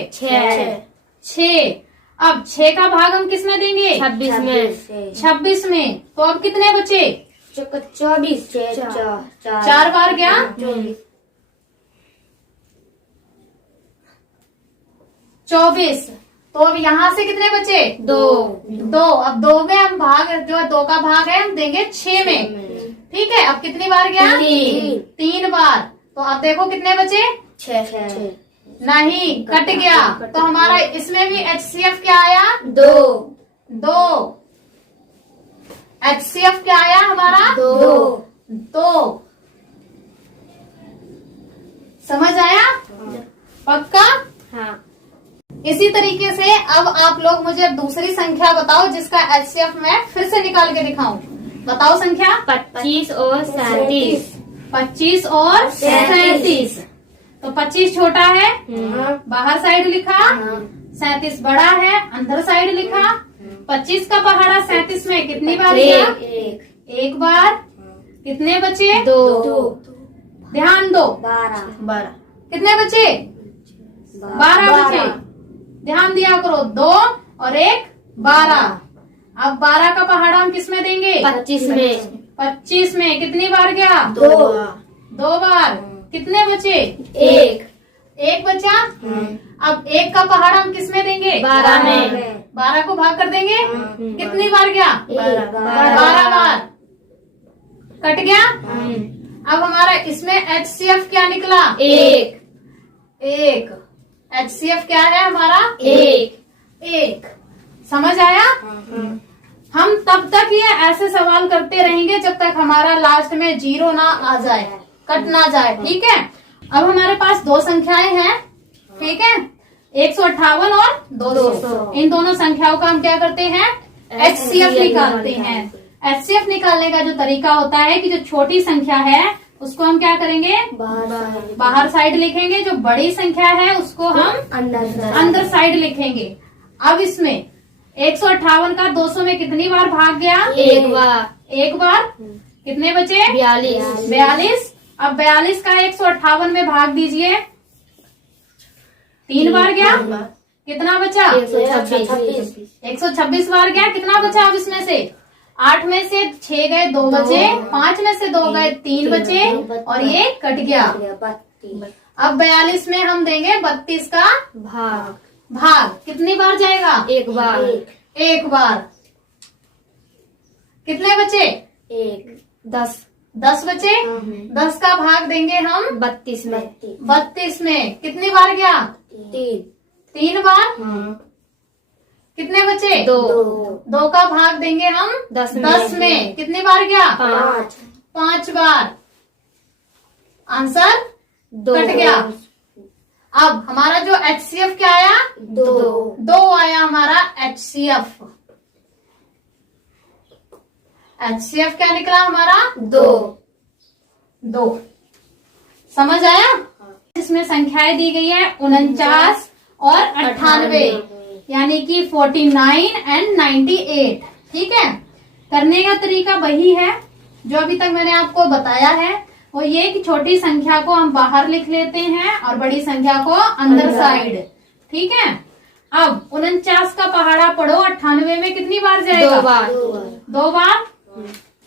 6। अब 6 का भाग हम किस में देंगे? 26 में। 26 में। तो अब कितने बचे? 24। 4 बार गया। 24। तो अब यहाँ से कितने बचे? 2। अब 2 में हम भाग, जो 2 का भाग है, हम देंगे 6 में। ठीक है, अब कितनी बार गया? 3 बार। तो अब देखो कितने बचे? 6। नहीं, कट गया। तो हमारा इसमें भी HCF क्या आया? 2। HCF क्या आया हमारा? 2। समझ आया? पक्का? हाँ। इसी तरीके से अब आप लोग मुझे दूसरी संख्या बताओ, जिसका HCF मैं फिर से निकाल के दिखाऊं। बताओ संख्या। 25 और 37। 25 और 37। तो 25 छोटा है, बाहर साइड लिखा। 37 बड़ा है, अंदर साइड लिखा। 25 का पहाड़ा 37 में कितनी बार गया? एक बार। कितने बचे? 2। ध्यान दो। 12। कितने बचे? 12 बचे। ध्यान दिया करो। 2 और 1 12। अब 12 का पहाड़ा हम किस में देंगे? 25 में। 25 में कितनी बार गया? 2 बार। कितने बचे? 1 बचा। अब 1 का पहाड़ा हम किस में देंगे? 12 में। 12 को भाग कर देंगे। कितनी बार गया? 12 बार। कट गया। अब हमारा इसमें HCF क्या निकला? 1। HCF क्या है हमारा? 1। समझ आया? हम तब तक ये ऐसे सवाल करते रहेंगे जब तक हमारा लास्ट में 0 ना आ जाए। कट ना जाए। ठीक है, अब हमारे पास दो संख्याएं हैं। ठीक है, 158 और 200। इन दोनों संख्याओं का हम क्या करते हैं, HCF निकालते हैं। HCF निकालने का जो तरीका होता है कि जो छोटी संख्या है उसको हम क्या करेंगे, बाहर साइड लिखेंगे, जो बड़ी संख्या है उसको हम अंदर साइड लिखेंगे। अब इसमें 158 का 200 में कितनी बार भाग गया, एक बार। कितने बचे, 42। अब 42 का 158 में भाग दीजिए, 3 बार गया, कितना बचा, 126 बार गया। कितना बचा अब इसमें से, 8 में से 6 गए, 2 बचे, 5 में से 2 गए, 3 बचे और ये कट गया। अब 42 में हम देंगे 32 का भाग। कितनी बार जाएगा, एक बार। कितने बचे, 10 बचे। 10 का भाग देंगे हम 32 में। कितनी बार गया, 3 बार। कितने बचे, 2 का भाग देंगे हम 10 में। कितनी बार गया, 5 बार। आंसर कट गया। अब हमारा जो HCF क्या आया, 2 आया हमारा HCF। HCF क्या निकला हमारा, 2। समझ आया। इसमें संख्याएं दी गई है 49 और 98, यानी कि 49 एंड 98। ठीक है, करने का तरीका वही है जो अभी तक मैंने आपको बताया है। वो ये कि छोटी संख्या को हम बाहर लिख लेते हैं और बड़ी संख्या को अंदर साइड। ठीक है, अब 49 का पहाड़ा पढ़ो, 98 में कितनी बार जाएगा, 2 बार।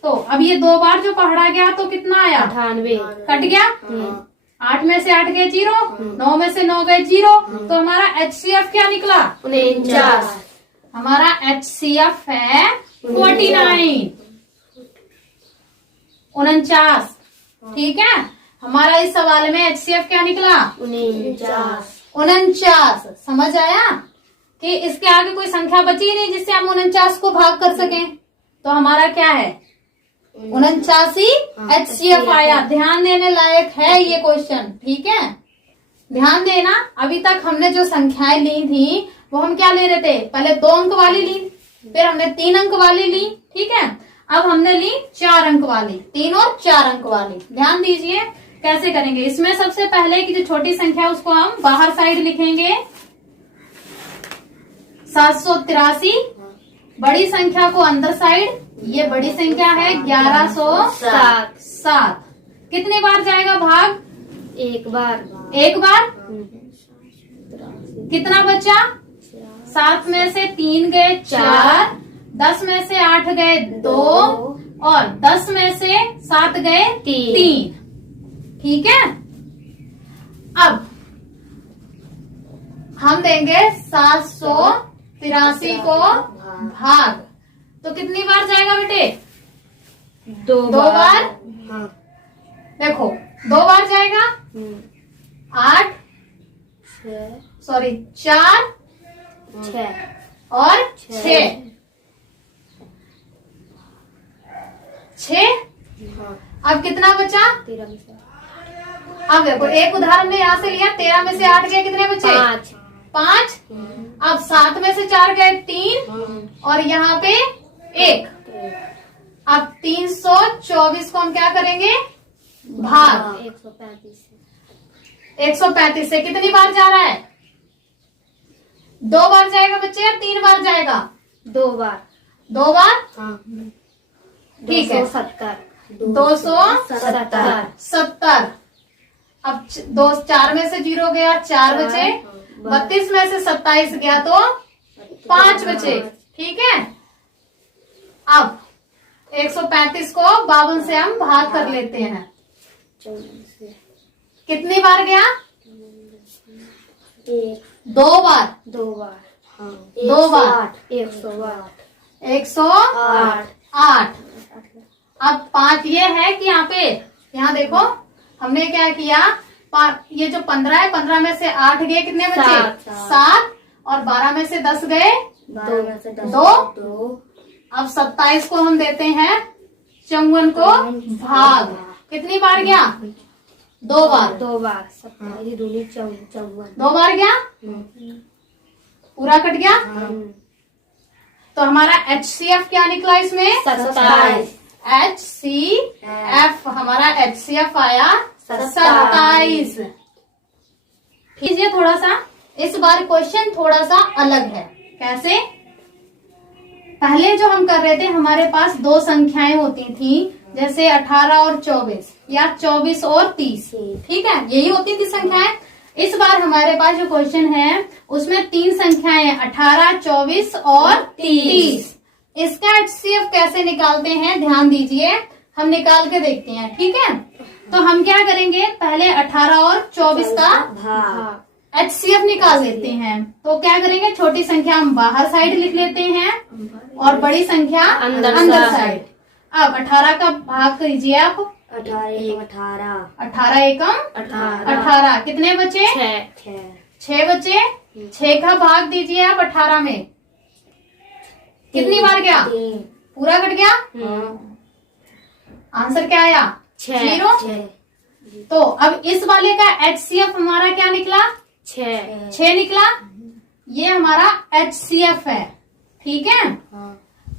तो अब ये 2 बार जो पहाड़ा गया तो कितना आया, 98, कट गया। 8 में से 8 गए 0, 9 में से 9 गए 0, तो हमारा HCF क्या निकला, 49। हमारा HCF है 49, 49। ठीक है, हमारा इस सवाल में HCF क्या निकला, 49। समझ आया कि इसके आगे कोई संख्या बची नहीं जिससे हम 49 को भाग कर सकें। तो हमारा क्या है, 49 ही HCF आया। ध्यान देने लायक है ये क्वेश्चन। ठीक है, ध्यान देना। अभी तक हमने जो संख्याएं ली थी वो हम क्या ले रहे थे, पहले 2 अंक वाली ली, फिर हमने 3 अंक वाली ली। ठीक है, अब हमने ली 4 अंक वाली, 3 और 4 अंक वाली। ध्यान दीजिए कैसे करेंगे। इसमें सबसे पहले की जो छोटी संख्या है उसको हम बाहर साइड लिखेंगे, 783। बड़ी संख्या को अंदर साइड, ये बड़ी संख्या है 1107। कितनी बार जाएगा भाग, एक बार। कितना बचा, 7 में से 3 गए 4, 10 में से 8 गए 2 और 10 में से 7 गए 3। ठीक है, अब हम देंगे 783 को भाग, तो कितनी बार जाएगा बेटे, 2 बार। देखो 2 बार जाएगा, 8 4 और 6। अब कितना बचा, अब देखो एक उदाहरण में यहाँ से लिया, 13 में से 8 गए, कितने बचे, 5। अब 7 में से 4 गए 3 और यहाँ पे 1। अब 324 को हम क्या करेंगे, भाग 135 से कितनी बार जा रहा है, 2 बार जाएगा बच्चे या 3 बार जाएगा, 2 बार। ठीक है, 270। अब 4 में से 0 गया, 4 बचे। 32 में से 27 गया तो 5 बचे। ठीक है, अब 135 को 52 से हम भाग कर लेते हैं। कितनी बार गया, 2 बार। 108। अब 5 ये है कि यहाँ देखो हमने क्या किया, ये जो 15 है, 15 में से 8 गए, कितने बचे, 7 और 12 में से 10 गए 2। अब 27 को हम देते हैं 54 को भाग, कितनी बार गया, 2 बार, 2 बार 27 दूनी 54। 2 बार गया, पूरा कट गया। तो हमारा HCF क्या निकला इसमें? 27। HCF हमारा HCF आया 27। कीजिए थोड़ा सा, इस बार क्वेश्चन थोड़ा सा अलग है। कैसे? पहले जो हम कर रहे थे, हमारे पास 2 संख्याएं होती थी, जैसे 18 और 24 या 24 और 30, ठीक है, यही होती थी संख्याएं। इस बार हमारे पास जो क्वेश्चन है उसमें 3 संख्याएं हैं, 18, 24 और 30। इसका HCF कैसे निकालते हैं ध्यान दीजिए, हम निकाल के देखते हैं, ठीक है। तो हम क्या करेंगे, पहले 18 और 24 का HCF निकाल लेते हैं। तो क्या करेंगे, छोटी संख्या हम बाहर साइड लिख लेते हैं और बड़ी संख्या अंदर साइड। अब 18 का भाग कीजिए आप, 18 एकम 18, कितने बचे? 6 बचे। 6 का भाग दीजिए आप 18 में, कितनी बार गया? पूरा कट गया। आंसर क्या आया? 0। तो अब इस वाले का HCF हमारा क्या निकला? 6 निकला। ये हमारा HCF है, ठीक है।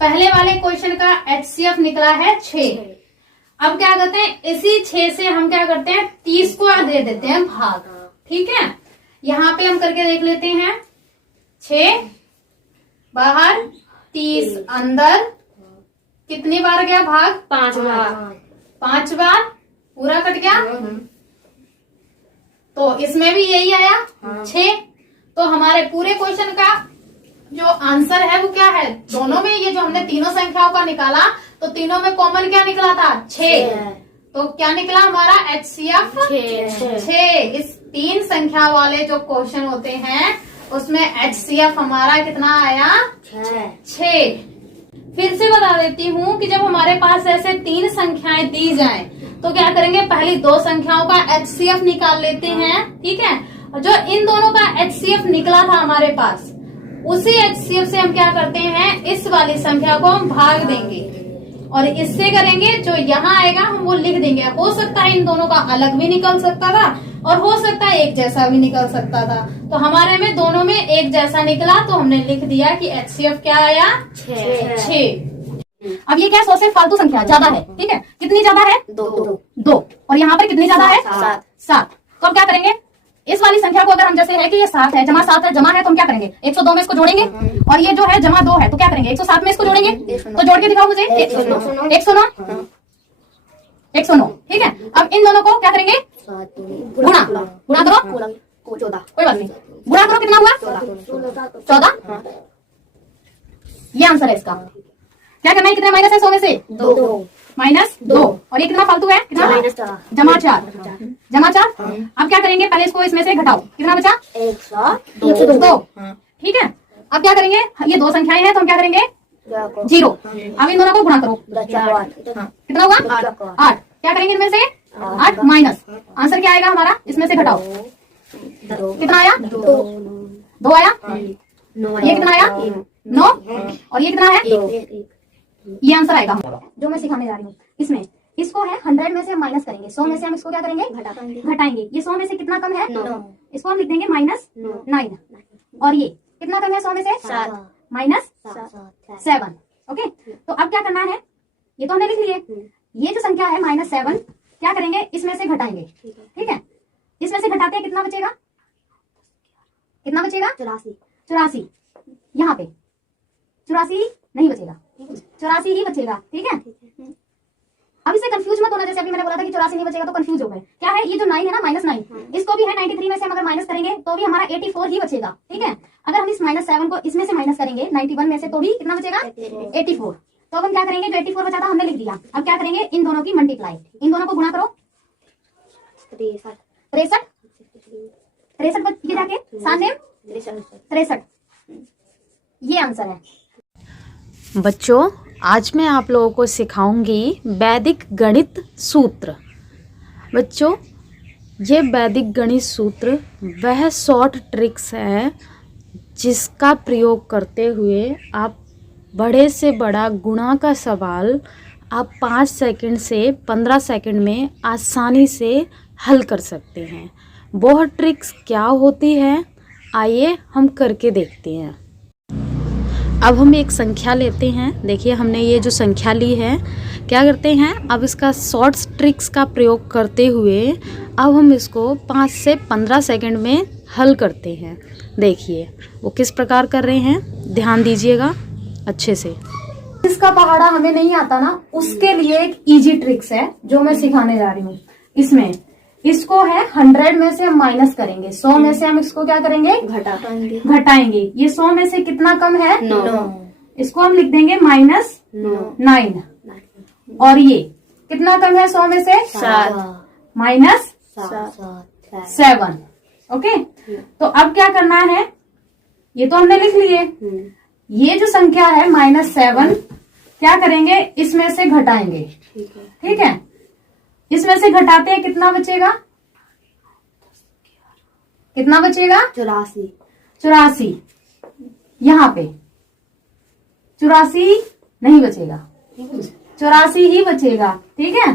पहले वाले क्वेश्चन का HCF निकला है 6। अब क्या करते हैं, इसी 6 से हम क्या करते हैं, 30 को दे देते हैं भाग, ठीक है। यहाँ पे हम करके देख लेते हैं, 6 बाहर 30 अंदर, कितनी बार गया भाग? 5 बार। 5 बार, पूरा कट गया। तो इसमें भी यही आया 6। तो हमारे पूरे क्वेश्चन का जो आंसर है वो क्या है, दोनों में ये जो हमने तीनों संख्याओं का निकाला, तो तीनों में कॉमन क्या निकला था? 6। तो क्या निकला हमारा HCF? 6। इस 3 संख्या वाले जो क्वेश्चन होते हैं उसमें HCF हमारा कितना आया? 6। फिर से बता देती हूँ कि जब हमारे पास ऐसे 3 संख्याएं दी जाएं, तो क्या करेंगे, पहली 2 संख्याओं का HCF निकाल लेते हैं, ठीक है। जो इन दोनों का HCF निकला था हमारे पास, उसी HCF से हम क्या करते हैं, इस वाली संख्या को हम भाग देंगे और इससे करेंगे, जो यहाँ आएगा हम वो लिख देंगे। हो सकता है इन दोनों का अलग भी निकल सकता था और हो सकता है एक जैसा भी निकल सकता था। तो हमारे में दोनों में एक जैसा निकला, तो हमने लिख दिया कि HCF क्या आया? 6। अब ये क्या 100 से फालतू संख्या ज्यादा है, ठीक है। कितनी ज्यादा है? 2। और यहाँ पर कितनी ज्यादा है? 7। तो अब क्या करेंगे, इस वाली संख्या को अगर हम जैसे है कि ये 7 है जमा 7 है जमा है, तो हम क्या करेंगे, 102 में इसको जोड़ेंगे, और ये जो है जमा 2 है, तो क्या करेंगे, 107 में इसको जोड़ेंगे। तो जोड़ के दिखाओ मुझे। 109, ठीक है। अब इन दोनों को क्या करेंगे, गुणा करो, 14, कोई बात नहीं, गुणा करो, कितना हुआ? 14। ये आंसर है इसका। क्या करना है, कितना माइनस है 100 में से? 2 -2। और ये कितना फालतू है? कितना? जमा 4। अब क्या करेंगे, पहले इसको इसमें से घटाओ, कितना बचा? 102, ठीक है। अब क्या करेंगे, ये 2 संख्याएं हैं, तो हम क्या करेंगे, 0। अब इन दोनों को गुणा करो, कितना हुआ? 8। क्या करेंगे इनमें से? 8 माइनस, आंसर क्या आएगा हमारा, इसमें से घटाओ, कितना आया? 2 आया। ये कितना आया? 9। और ये कितना है? ये आंसर आएगा जो मैं सिखाने जा रही हूँ। इसमें इसको है 100 में से हम माइनस करेंगे, 100 में से हम इसको क्या करेंगे, घटाएंगे। ये 100 में से कितना कम है? 9। इसको हम लिख देंगे -9। और ये कितना कम है 100 में से? 7 ओके। तो अब क्या करना है, ये तो हमने लिख लिए। ये जो संख्या है -7, क्या करेंगे, इसमें से घटाएंगे, ठीक है। इसमें से घटाते हैं, कितना बचेगा? 84। यहाँ पे 84 नहीं बचेगा, 84 ही बचेगा, ठीक है। अब इसे कंफ्यूज मत होना, जैसे अभी मैंने बोला था कि 84 नहीं बचेगा तो कंफ्यूज हो गए। क्या है, ये जो 9 है ना, -9, इसको भी है 93 में से हम अगर माइनस करेंगे तो भी हमारा 84 ही बचेगा, ठीक है। अगर हम इस -7 को इसमें से माइनस करेंगे 91 में से, तो भी कितना बचेगा? 84। तो अब हम क्या करेंगे, जो 84 बचा था हमने लिख दिया। अब क्या करेंगे, इन दोनों की मल्टीप्लाई, इन दोनों को गुणा करो, 63 ये जाके 63। ये आंसर है। बच्चों, आज मैं आप लोगों को सिखाऊंगी वैदिक गणित सूत्र। बच्चों, ये वैदिक गणित सूत्र वह शॉर्ट ट्रिक्स है जिसका प्रयोग करते हुए आप बड़े से बड़ा गुणा का सवाल आप 5 सेकंड से 15 सेकंड में आसानी से हल कर सकते हैं। वह ट्रिक्स क्या होती है, आइए हम करके देखते हैं। अब हम एक संख्या लेते हैं। देखिए हमने ये जो संख्या ली है, क्या करते हैं, अब इसका शॉर्ट्स ट्रिक्स का प्रयोग करते हुए अब हम इसको 5 से 15 सेकंड में हल करते हैं। देखिए वो किस प्रकार कर रहे हैं, ध्यान दीजिएगा अच्छे से। जिसका पहाड़ा हमें नहीं आता ना, उसके लिए एक इजी ट्रिक्स है जो मैं सिखाने जा रही हूँ। इसमें इसको है 100 में से हम माइनस करेंगे, 100 में से हम इसको क्या करेंगे, घटाएंगे। ये 100 में से कितना कम है, 9। इसको हम लिख देंगे -9। और ये कितना कम है 100 में से, 7। -7। ओके, तो अब क्या करना है, ये तो हमने लिख लिए। ये जो संख्या है -7, क्या करेंगे, इसमें से घटाएंगे। ठीक है, इसमें से घटाते हैं, कितना बचेगा, कितना बचेगा, 84। यहाँ पे 84 नहीं बचेगा, 84 ही बचेगा। ठीक है,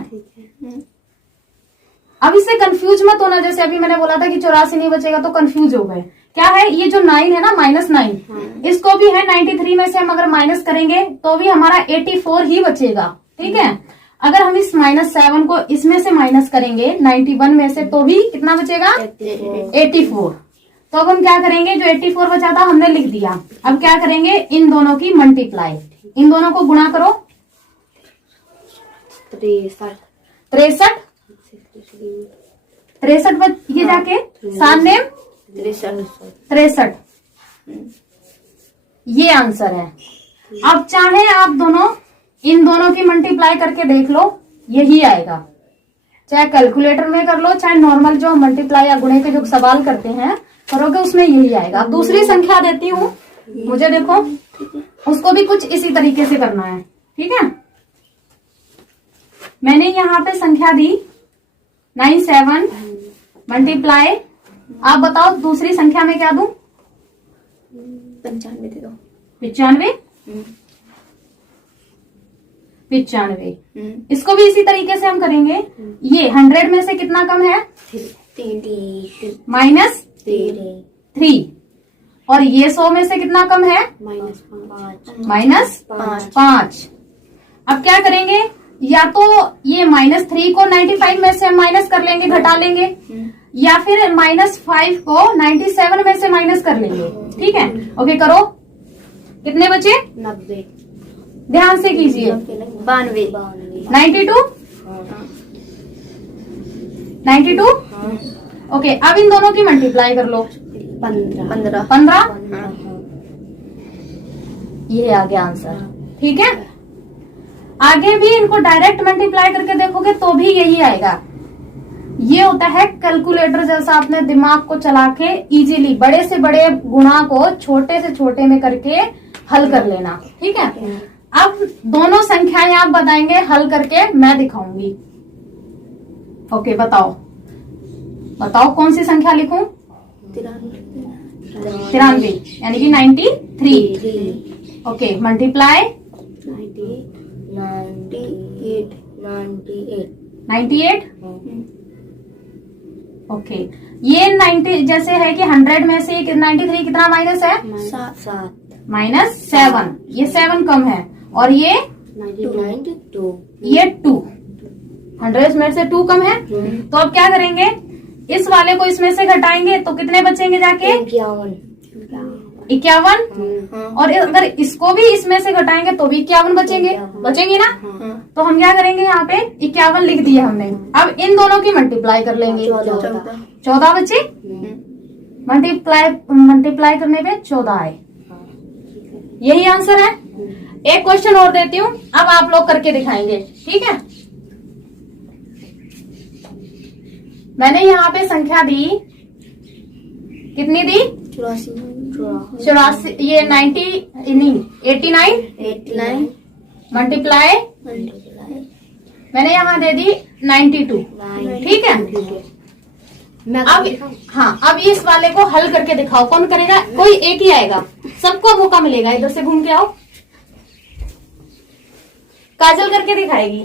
अब इससे कंफ्यूज मत होना। जैसे अभी मैंने बोला था कि 84 नहीं बचेगा तो कंफ्यूज हो गए। क्या है, ये जो 9 है ना, -9, इसको भी है 93 में से हम अगर माइनस करेंगे तो भी हमारा 84 ही बचेगा। ठीक है, अगर हम इस -7 को इसमें से माइनस करेंगे 91 में से तो भी कितना बचेगा, 84। तो अब हम क्या करेंगे, जो 84 बचा था हमने लिख दिया। अब क्या करेंगे, इन दोनों की मल्टीप्लाई, इन दोनों को गुणा करो। 63 ये जाके सामने 63, ये आंसर है। अब चाहे आप दोनों इन दोनों की मल्टीप्लाई करके देख लो, यही आएगा। चाहे कैलकुलेटर में कर लो, चाहे नॉर्मल जो मल्टीप्लाई या गुणे के जो सवाल करते हैं करोगे, उसमें यही आएगा। अब दूसरी संख्या देती हूँ, मुझे देखो, उसको भी कुछ इसी तरीके से करना है। ठीक है, मैंने यहाँ पे संख्या दी 97 मल्टीप्लाई, आप बताओ दूसरी संख्या में क्या दूं, 95 दे दो। 95। इसको भी इसी तरीके से हम करेंगे। ये 100 में से कितना कम है, -3। और ये 100 में से कितना कम है, -5। अब क्या करेंगे, या तो ये -3 को 95 में से हम माइनस कर लेंगे, घटा लेंगे, या फिर -5 को 97 में से माइनस कर लेंगे। ठीक है, ओके करो। कितने बचे, 90। ध्यान से कीजिए। 92। 92। ओके, अब इन दोनों की मल्टीप्लाई कर लो। 15। ये आ गया आंसर। ठीक है, आगे भी इनको डायरेक्ट मल्टीप्लाई करके देखोगे तो भी यही आएगा। ये होता है कैलकुलेटर जैसा, अपने दिमाग को चला के इजीली बड़े से बड़े गुणा को छोटे से छोटे में करके हल कर लेना। ठीक है, अब दोनों संख्याएं आप बताएंगे, हल करके मैं दिखाऊंगी। ओके, बताओ कौन सी संख्या लिखूं, 93 यानी कि 93। Okay, multiply 98। ओके, ये 90 जैसे है कि 100 में से 93 कितना माइनस है, 7। ये 7 कम है, और ये 2। 100 में से 2 कम है। तो अब क्या करेंगे, इस वाले को इसमें से घटाएंगे तो कितने बचेंगे जाके, 51। और अगर इसको भी इसमें से घटाएंगे तो भी 51 बचेंगे ना। तो हम क्या करेंगे, यहाँ पे 51 लिख दिया हमने। अब इन दोनों की मल्टीप्लाई कर लेंगे, 14 बचे। मल्टीप्लाई करने पे 14 आए, यही आंसर है। एक क्वेश्चन और देती हूँ, अब आप लोग करके दिखाएंगे। ठीक है, मैंने यहाँ पे संख्या दी, कितनी दी, 84। ये 89 मल्टीप्लाई मैंने यहाँ दे दी 92। ठीक है, अब अब इस वाले को हल करके दिखाओ। कौन करेगा, कोई एक ही आएगा, सबको मौका मिलेगा। इधर से घूम के आओ, काजल करके दिखाएगी।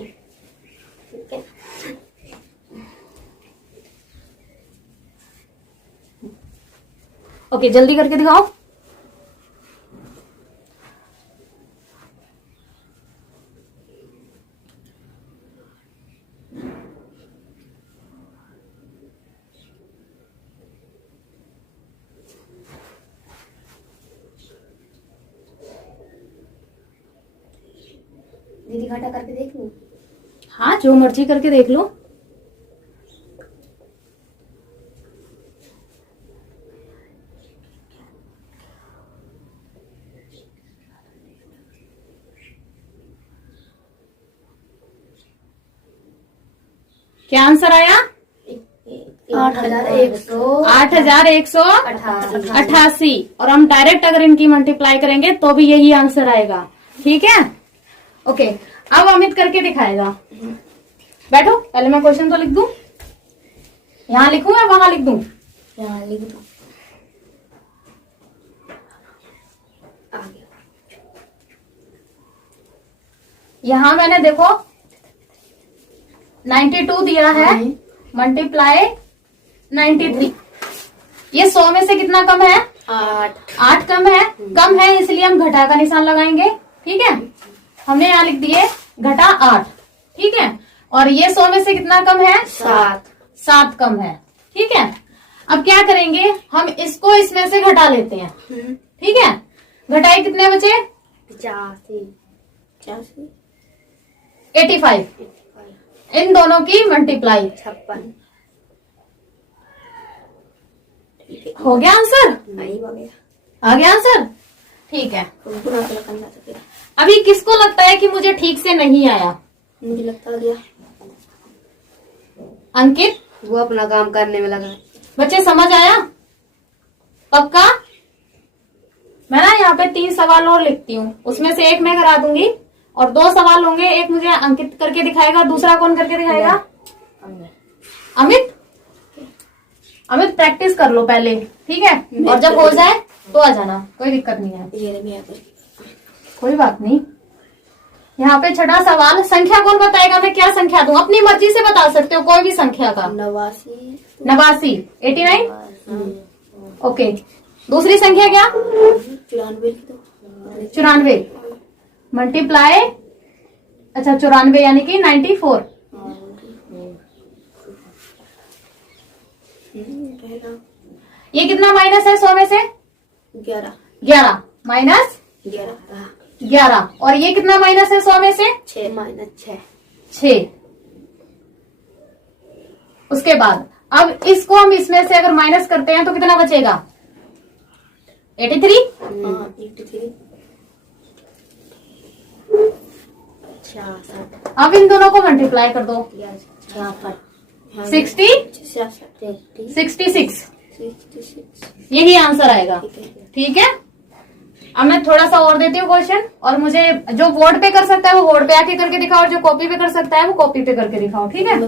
ओके, जल्दी करके दिखाओ। दीदी घाटा करके देख लूं। हाँ, जो मर्जी करके देख लो। क्या आंसर आया? 8,188। और हम डायरेक्ट अगर इनकी मल्टीप्लाई करेंगे तो भी यही आंसर आएगा। ठीक है, ओके। अब अमित करके दिखाएगा। बैठो, पहले मैं क्वेश्चन तो लिख दूं। यहाँ लिखूं या वहां लिख दूं? यहाँ लिख दो। आगे यहाँ मैंने देखो 92 दिया है, मल्टीप्लाई 93। ये 100 में से कितना कम है? 8 कम है। कम है इसलिए हम घटा का निशान लगाएंगे। ठीक है, हमने यहाँ लिख दिए घटा 8। ठीक है, और ये 100 में से कितना कम है? 7 कम है। ठीक है, अब क्या करेंगे, हम इसको इसमें से घटा लेते हैं। ठीक है, घटाए कितने बचे? 85। इन दोनों की मल्टीप्लाई 56। हो गया आंसर? नहीं हो गया। आ गया आंसर? ठीक है। पूरा करना था फिर। अभी किसको लगता है कि मुझे ठीक से नहीं आया? मुझे लगता गया। अंकित, वो अपना काम करने में लगा। बच्चे समझ आया? पक्का? मैं ना यहाँ पे 3 सवाल और लिखती हूँ, उसमें से एक मैं करा दूंगी और 2 सवाल होंगे। एक मुझे अंकित करके दिखाएगा, दूसरा कौन करके दिखाएगा? अमित। अमित प्रैक्टिस कर लो पहले, ठीक है? और जब हो जाए तो आ जाना, कोई दिक्कत नहीं है। कोई बात नहीं। यहाँ पे छठा सवाल, संख्या कौन बताएगा? मैं क्या संख्या दूं? अपनी मर्जी से बता सकते हो कोई भी संख्या का। 89, 89। ओके, दूसरी संख्या क्या? 94 मल्टीप्लाई, अच्छा 94 यानी कि 94। ये कितना माइनस है 100 में से? 11 माइनस 11। और ये कितना माइनस है 100 में से? 6। उसके बाद अब इसको हम इसमें से अगर माइनस करते हैं तो कितना बचेगा? 83। अब इन दोनों को मल्टीप्लाई कर दो। 66। यही आंसर आएगा। ठीक है, अब मैं थोड़ा सा और देती हूँ क्वेश्चन, और मुझे जो बोर्ड पे कर सकता है वो बोर्ड पे आके करके दिखाओ, और जो कॉपी पे कर सकता है वो कॉपी पे करके दिखाओ। ठीक है,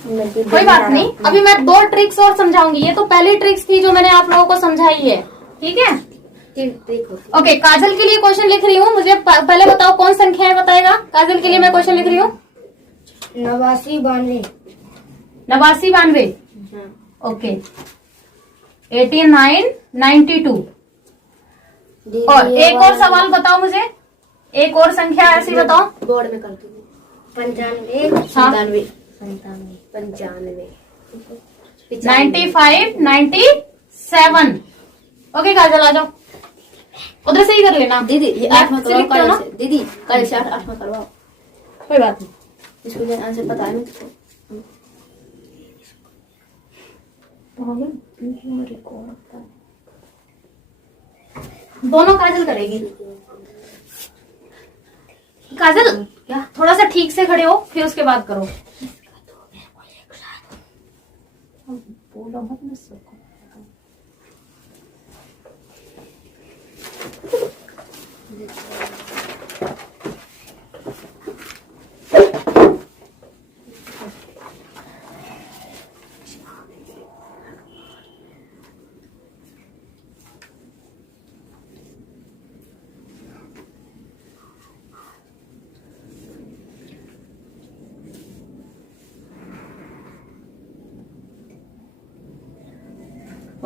कोई बात नहीं। अभी मैं 2 ट्रिक्स और समझाऊंगी। ये तो पहली ट्रिक्स थी जो मैंने आप लोगों को समझाई है। ठीक है, ओके। काजल के लिए क्वेश्चन लिख रही हूँ, मुझे पहले बताओ कौन संख्या है, बताएगा? काजल के लिए मैं क्वेश्चन लिख रही हूँ। 89, 92। ओके, 89, 92। और एक और सवाल बताओ मुझे, एक और संख्या ऐसी बताओ। बोर्ड में कर दूंगी। 95, 95, 97। ओके काजल, आ जाओ, उधर से ही कर लेना। दीदी ये 8 में करवाओ ना। दीदी कल से 8 में करवाओ। कोई बात नहीं, इसको आंसर पता है मुझको। दोनों काजल करेगी। काजल क्या थोड़ा सा ठीक से खड़े हो, फिर उसके बाद करो। बोलो मत मुझसे।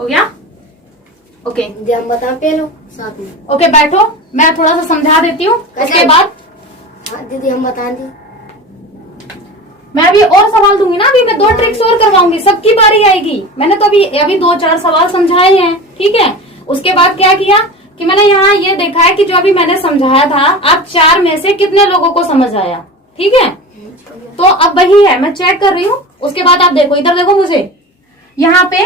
हो गया? ओके दीदी हम बता पहले साथ में। ओके, बैठो, मैं थोड़ा सा समझा देती हूँ, उसके बाद हाँ दीदी हम बता दी। मैं अभी और सवाल दूंगी ना, अभी मैं 2 ट्रिक्स और करवाऊंगी, सबकी बारी आएगी। मैंने तो अभी 2-4 सवाल समझाए हैं, ठीक है। उसके बाद क्या किया कि मैंने यहाँ ये देखा है कि जो अभी मैंने समझाया था, आप 4 में से कितने लोगों को समझ आया, ठीक है। तो अब वही है, मैं चेक कर रही हूँ। उसके बाद आप देखो, इधर देखो मुझे, यहाँ पे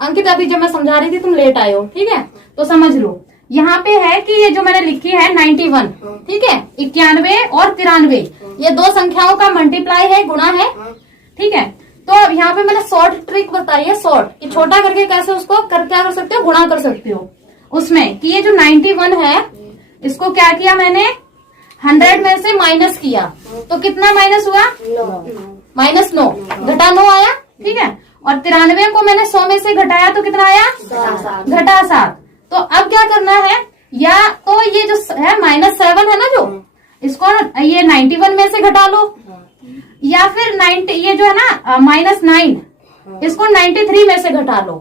अंकित अभी जब मैं समझा रही थी तुम लेट आए हो, ठीक है, तो समझ लो। यहाँ पे है कि ये जो मैंने लिखी है 91, ठीक है, 91 और 93, ये 2 संख्याओं का मल्टीप्लाई है, गुणा है, ठीक है। तो अब यहाँ पे मैंने शॉर्ट ट्रिक बताई है, शॉर्ट, कि छोटा करके कैसे उसको क्या कर सकते हो, गुणा कर सकते हो उसमें। कि ये जो 91 है, इसको क्या किया मैंने, 100 में से माइनस किया, तो कितना माइनस हुआ, -9, घटा 9 आया, ठीक है। और 93 को मैंने 100 में से घटाया तो कितना आया, घटा 7। तो अब क्या करना है, या तो ये जो है -7 है ना, जो इसको ये 91 में से घटा लो, या फिर 90 ये जो है ना -9, इसको 93 में से घटा लो,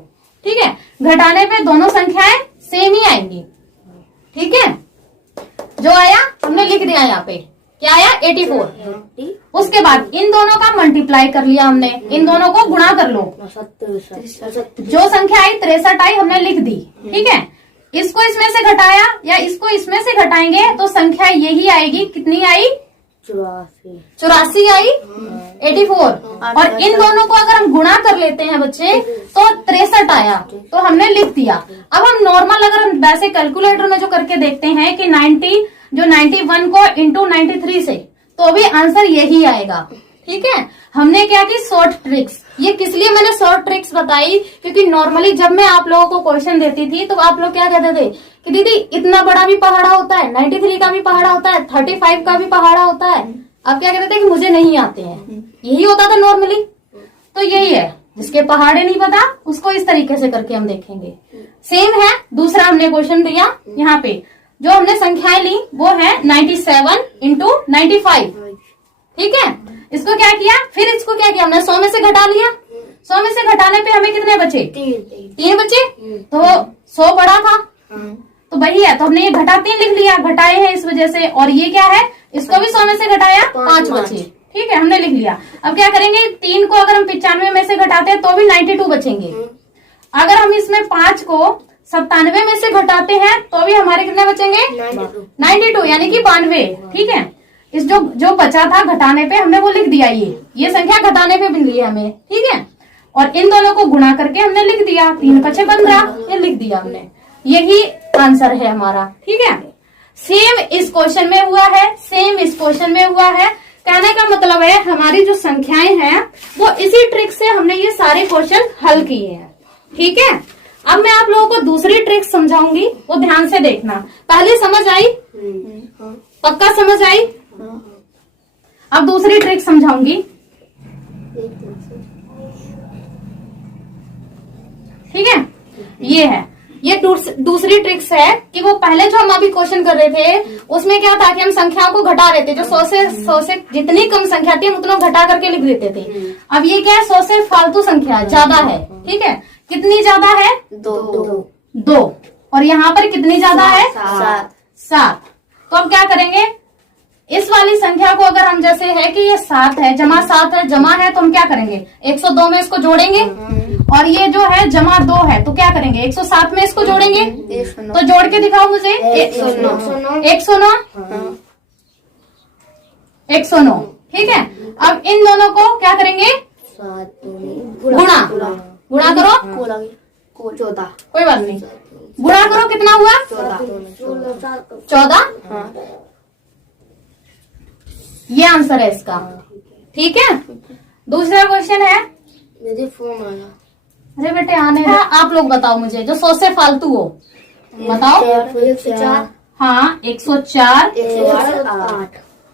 ठीक है। घटाने पे दोनों संख्याएं सेम ही आएंगी, ठीक है। जो आया हमने लिख दिया यहाँ पे, क्या आया, 84। उसके बाद इन दोनों का मल्टीप्लाई कर लिया हमने, इन दोनों को गुणा कर लो, जो संख्या आई 63 आई, हमने लिख दी, ठीक है। इसको इसमें से घटाया या इसको इसमें से घटाएंगे तो संख्या यही आएगी, कितनी आई, 84 आई, 84। और इन दोनों को अगर हम गुणा कर लेते हैं बच्चे तो 63 आया, तो हमने लिख दिया। अब हम नॉर्मल अगर हम वैसे कैलकुलेटर में जो करके देखते हैं कि 91 को इंटू 93 से, तो भी आंसर यही आएगा, ठीक है। हमने क्या की, शॉर्ट ट्रिक्स। ये किस लिए मैंने शॉर्ट ट्रिक्स बताई, क्योंकि नॉर्मली जब मैं आप लोगों को क्वेश्चन देती थी तो आप लोग क्या कहते थे कि दीदी इतना बड़ा भी पहाड़ा होता है, 93 का भी पहाड़ा होता है, 35 का भी पहाड़ा होता है। आप क्या कहते थे कि मुझे नहीं आते हैं, यही होता था नॉर्मली। तो यही है, जिसके पहाड़े नहीं पता उसको इस तरीके से करके हम देखेंगे। सेम है, दूसरा हमने क्वेश्चन दिया, यहाँ पे जो हमने संख्याएं ली वो है 97 इंटू 95, ठीक है। इसको क्या किया, फिर इसको क्या किया हमने, 100 में से घटा लिया। 100 में से घटाने पे हमें कितने बचे, 3 बचे। तो 100 बड़ा था, तो वही है, तो हमने ये घटा 3 लिख लिया, घटाए हैं इस वजह से। और ये क्या है, इसको भी 100 में से घटाया, 5 बचे, ठीक है, हमने लिख लिया। अब क्या करेंगे, 3 को अगर हम 95 में से घटाते हैं तो भी 92 बचेंगे। अगर हम इसमें 5 को 97 में से घटाते हैं तो भी हमारे कितने बचेंगे, 92, यानी कि 92, ठीक है। इस जो बचा था घटाने पे हमने वो लिख दिया, ये संख्या घटाने पे मिली है हमें, ठीक है। और इन दोनों को गुणा करके हमने लिख दिया, 3 × 6 = 15, ये लिख दिया हमने, यही आंसर है हमारा, ठीक है। सेम इस क्वेश्चन में हुआ है, सेम इस क्वेश्चन में हुआ है। कहने का मतलब है हमारी जो संख्याएं हैं वो इसी ट्रिक से हमने ये सारे क्वेश्चन हल किए हैं, ठीक है। अब मैं आप लोगों को दूसरी ट्रिक समझाऊंगी, वो ध्यान से देखना। पहले समझ आई, पक्का समझ आई। अब दूसरी ट्रिक समझाऊंगी, ठीक है। ये है, ये दूसरी ट्रिक्स है कि वो पहले जो हम अभी क्वेश्चन कर रहे थे उसमें क्या था कि हम संख्याओं को घटा रहे थे, जो 100 से जितनी कम संख्या थी हम उतना घटा करके लिख देते थे। अब ये क्या है, 100 से फालतू संख्या ज्यादा है, ठीक है। कितनी ज्यादा है, 2। और यहाँ पर कितनी ज्यादा है, 7। तो अब क्या करेंगे, इस वाली संख्या को अगर हम जैसे है कि ये 7 है जमा 7 है जमा है, तो हम क्या करेंगे, 102 में इसको जोड़ेंगे। और ये जो है जमा 2 है, तो क्या करेंगे, 107 में इसको जोड़ेंगे। तो जोड़ के दिखाओ मुझे, 109, ठीक है। अब इन दोनों को क्या करेंगे, गुणा करो, 14, कोई बात नहीं, गुणा करो, कितना हुआ, 14। ये आंसर है इसका, ठीक है। दूसरा क्वेश्चन है, मेरे फोन आया। अरे बेटे आने दो, आप लोग बताओ मुझे जो 100 से फालतू हो, बताओ। 104, हाँ, 104,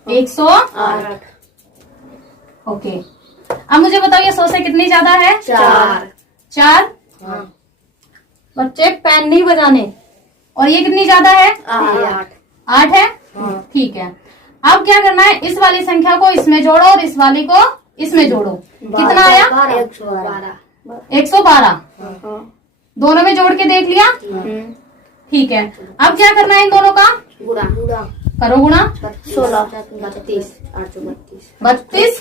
108, ओके। अब मुझे बताओ ये 100 से कितनी ज्यादा है, 4। बच्चे पेन नहीं बजाने। और ये कितनी ज्यादा है, 8 है, ठीक है। अब क्या करना है, इस वाली संख्या को इसमें जोड़ो और इस वाली को इसमें जोड़ो, कितना आया, 112। दोनों में जोड़ के देख लिया, ठीक है। अब क्या करना है इन दोनों का, गुणा गुणा करो गुणा। 16 32 832 32,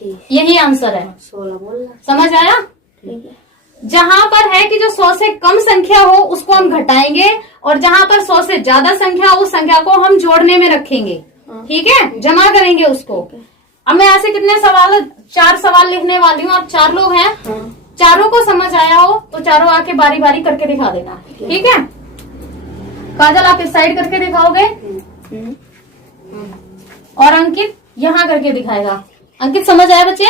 32 यही आंसर है। 16 बोलना। समझ आया। ठीक है। जहां पर है कि जो 100 से कम संख्या हो उसको हम घटाएंगे, और जहां पर 100 से ज्यादा संख्या हो उस संख्या को हम जोड़ने में रखेंगे, ठीक है, जमा करेंगे उसको। अब मैं ऐसे कितने सवाल, 4 सवाल लिखने वाली हूँ। आप 4 लोग हैं, चारों को समझ आया हो तो चारों आके बारी बारी करके दिखा देना, ठीक है। काजल आप इस साइड करके दिखाओगे, और अंकित यहाँ करके दिखाएगा। अंकित समझ आया बच्चे?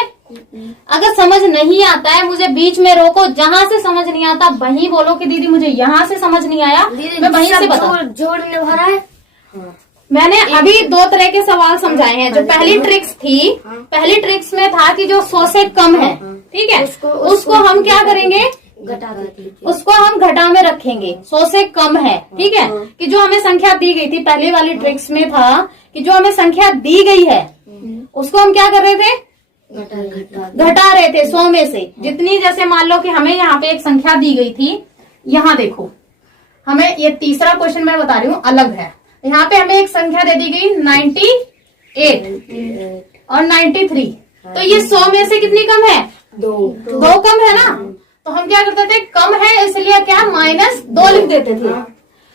अगर समझ नहीं आता है मुझे बीच में रोको, जहां से समझ नहीं आता वहीं बोलो कि दीदी मुझे यहाँ से समझ नहीं आया, मैं वहीं से बता। जोड़ने भरा है। मैंने अभी 2 तरह के सवाल समझाए हैं। जो पहली ट्रिक्स थी, पहली ट्रिक्स में था कि जो 100 से कम है, ठीक है, उसको हम क्या करेंगे, घटा देती। उसको हम घटा में रखेंगे। 100 से कम है, ठीक है, कि जो हमें संख्या दी गई थी, पहली वाली ट्रिक्स में था कि जो हमें संख्या दी गई है उसको हम क्या कर रहे थे, घटा रहे थे 100 में से जितनी। जैसे मान लो कि हमें यहाँ पे एक संख्या दी गई थी, यहाँ देखो, हमें ये तीसरा क्वेश्चन मैं बता रही हूँ अलग है। यहाँ पे हमें एक संख्या दे दी गई 98 और 93, तो ये 100 में से कितनी कम है, 2 कम है ना। तो हम क्या करते थे, कम है इसलिए क्या -2 लिख देते थे,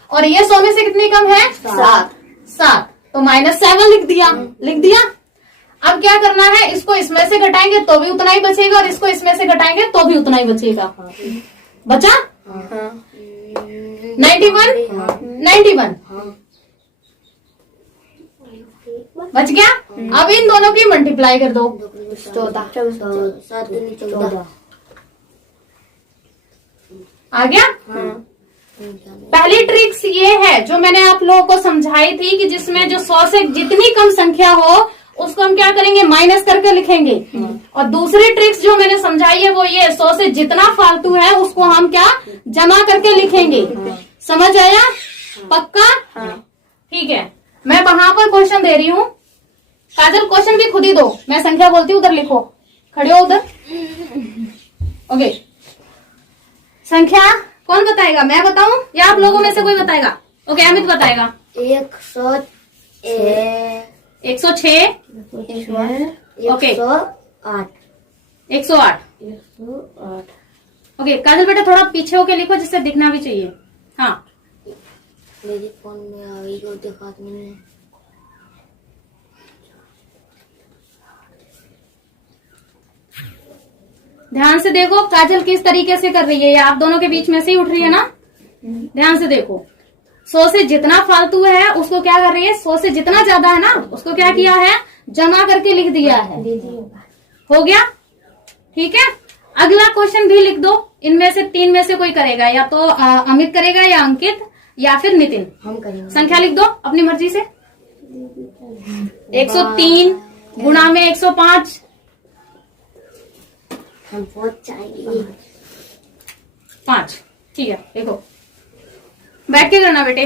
और ये 100 में से कितनी कम है, 7, तो -7 लिख दिया। अब क्या करना है, इसको इसमें से घटाएंगे तो भी उतना ही बचेगा, और इसको इसमें से घटाएंगे तो भी उतना ही बचेगा। बचा 91 बच गया। अब इन दोनों की मल्टीप्लाई कर दो, 14 आ गया। पहली ट्रिक्स ये है जो मैंने आप लोगों को समझाई थी कि जिसमें जो 100 से जितनी कम संख्या हो उसको हम क्या करेंगे, माइनस करके लिखेंगे। और दूसरी ट्रिक्स जो मैंने समझाई है वो ये, 100 से जितना फालतू है उसको हम क्या, जमा करके लिखेंगे। समझ आया? पक्का? ठीक है, मैं वहां पर क्वेश्चन दे रही हूँ। काजल क्वेश्चन भी खुद ही दो, मैं संख्या बोलती हूँ, उधर लिखो, खड़े हो उधर। ओके, संख्या कौन बताएगा, मैं बताऊं या आप लोगों में से कोई बताएगा? ओके, अमित बताएगा। 106 106 ओके 108 108 ओके। काजल बेटा थोड़ा पीछे होके लिखो जिससे दिखना भी चाहिए। हाँ, मेरे फोन में आ गई तो दिखा दो मैंने। ध्यान से देखो काजल किस तरीके से कर रही है, ये आप दोनों के बीच में से ही उठ रही है ना। ध्यान से देखो, 100 से जितना फालतू है उसको क्या कर रही है, 100 से जितना ज्यादा है ना उसको क्या किया है, जमा करके लिख दिया है। हो गया, ठीक है। अगला क्वेश्चन भी लिख दो। इनमें से 3 में से कोई करेगा, या तो अमित करेगा, या अंकित, या फिर नितिन। हम करेंगे। संख्या लिख दो अपनी मर्जी से। 103 गुणा में 105, हम पहुंच जाएंगे। 5, ठीक है। देखो बैठ के करना बेटे।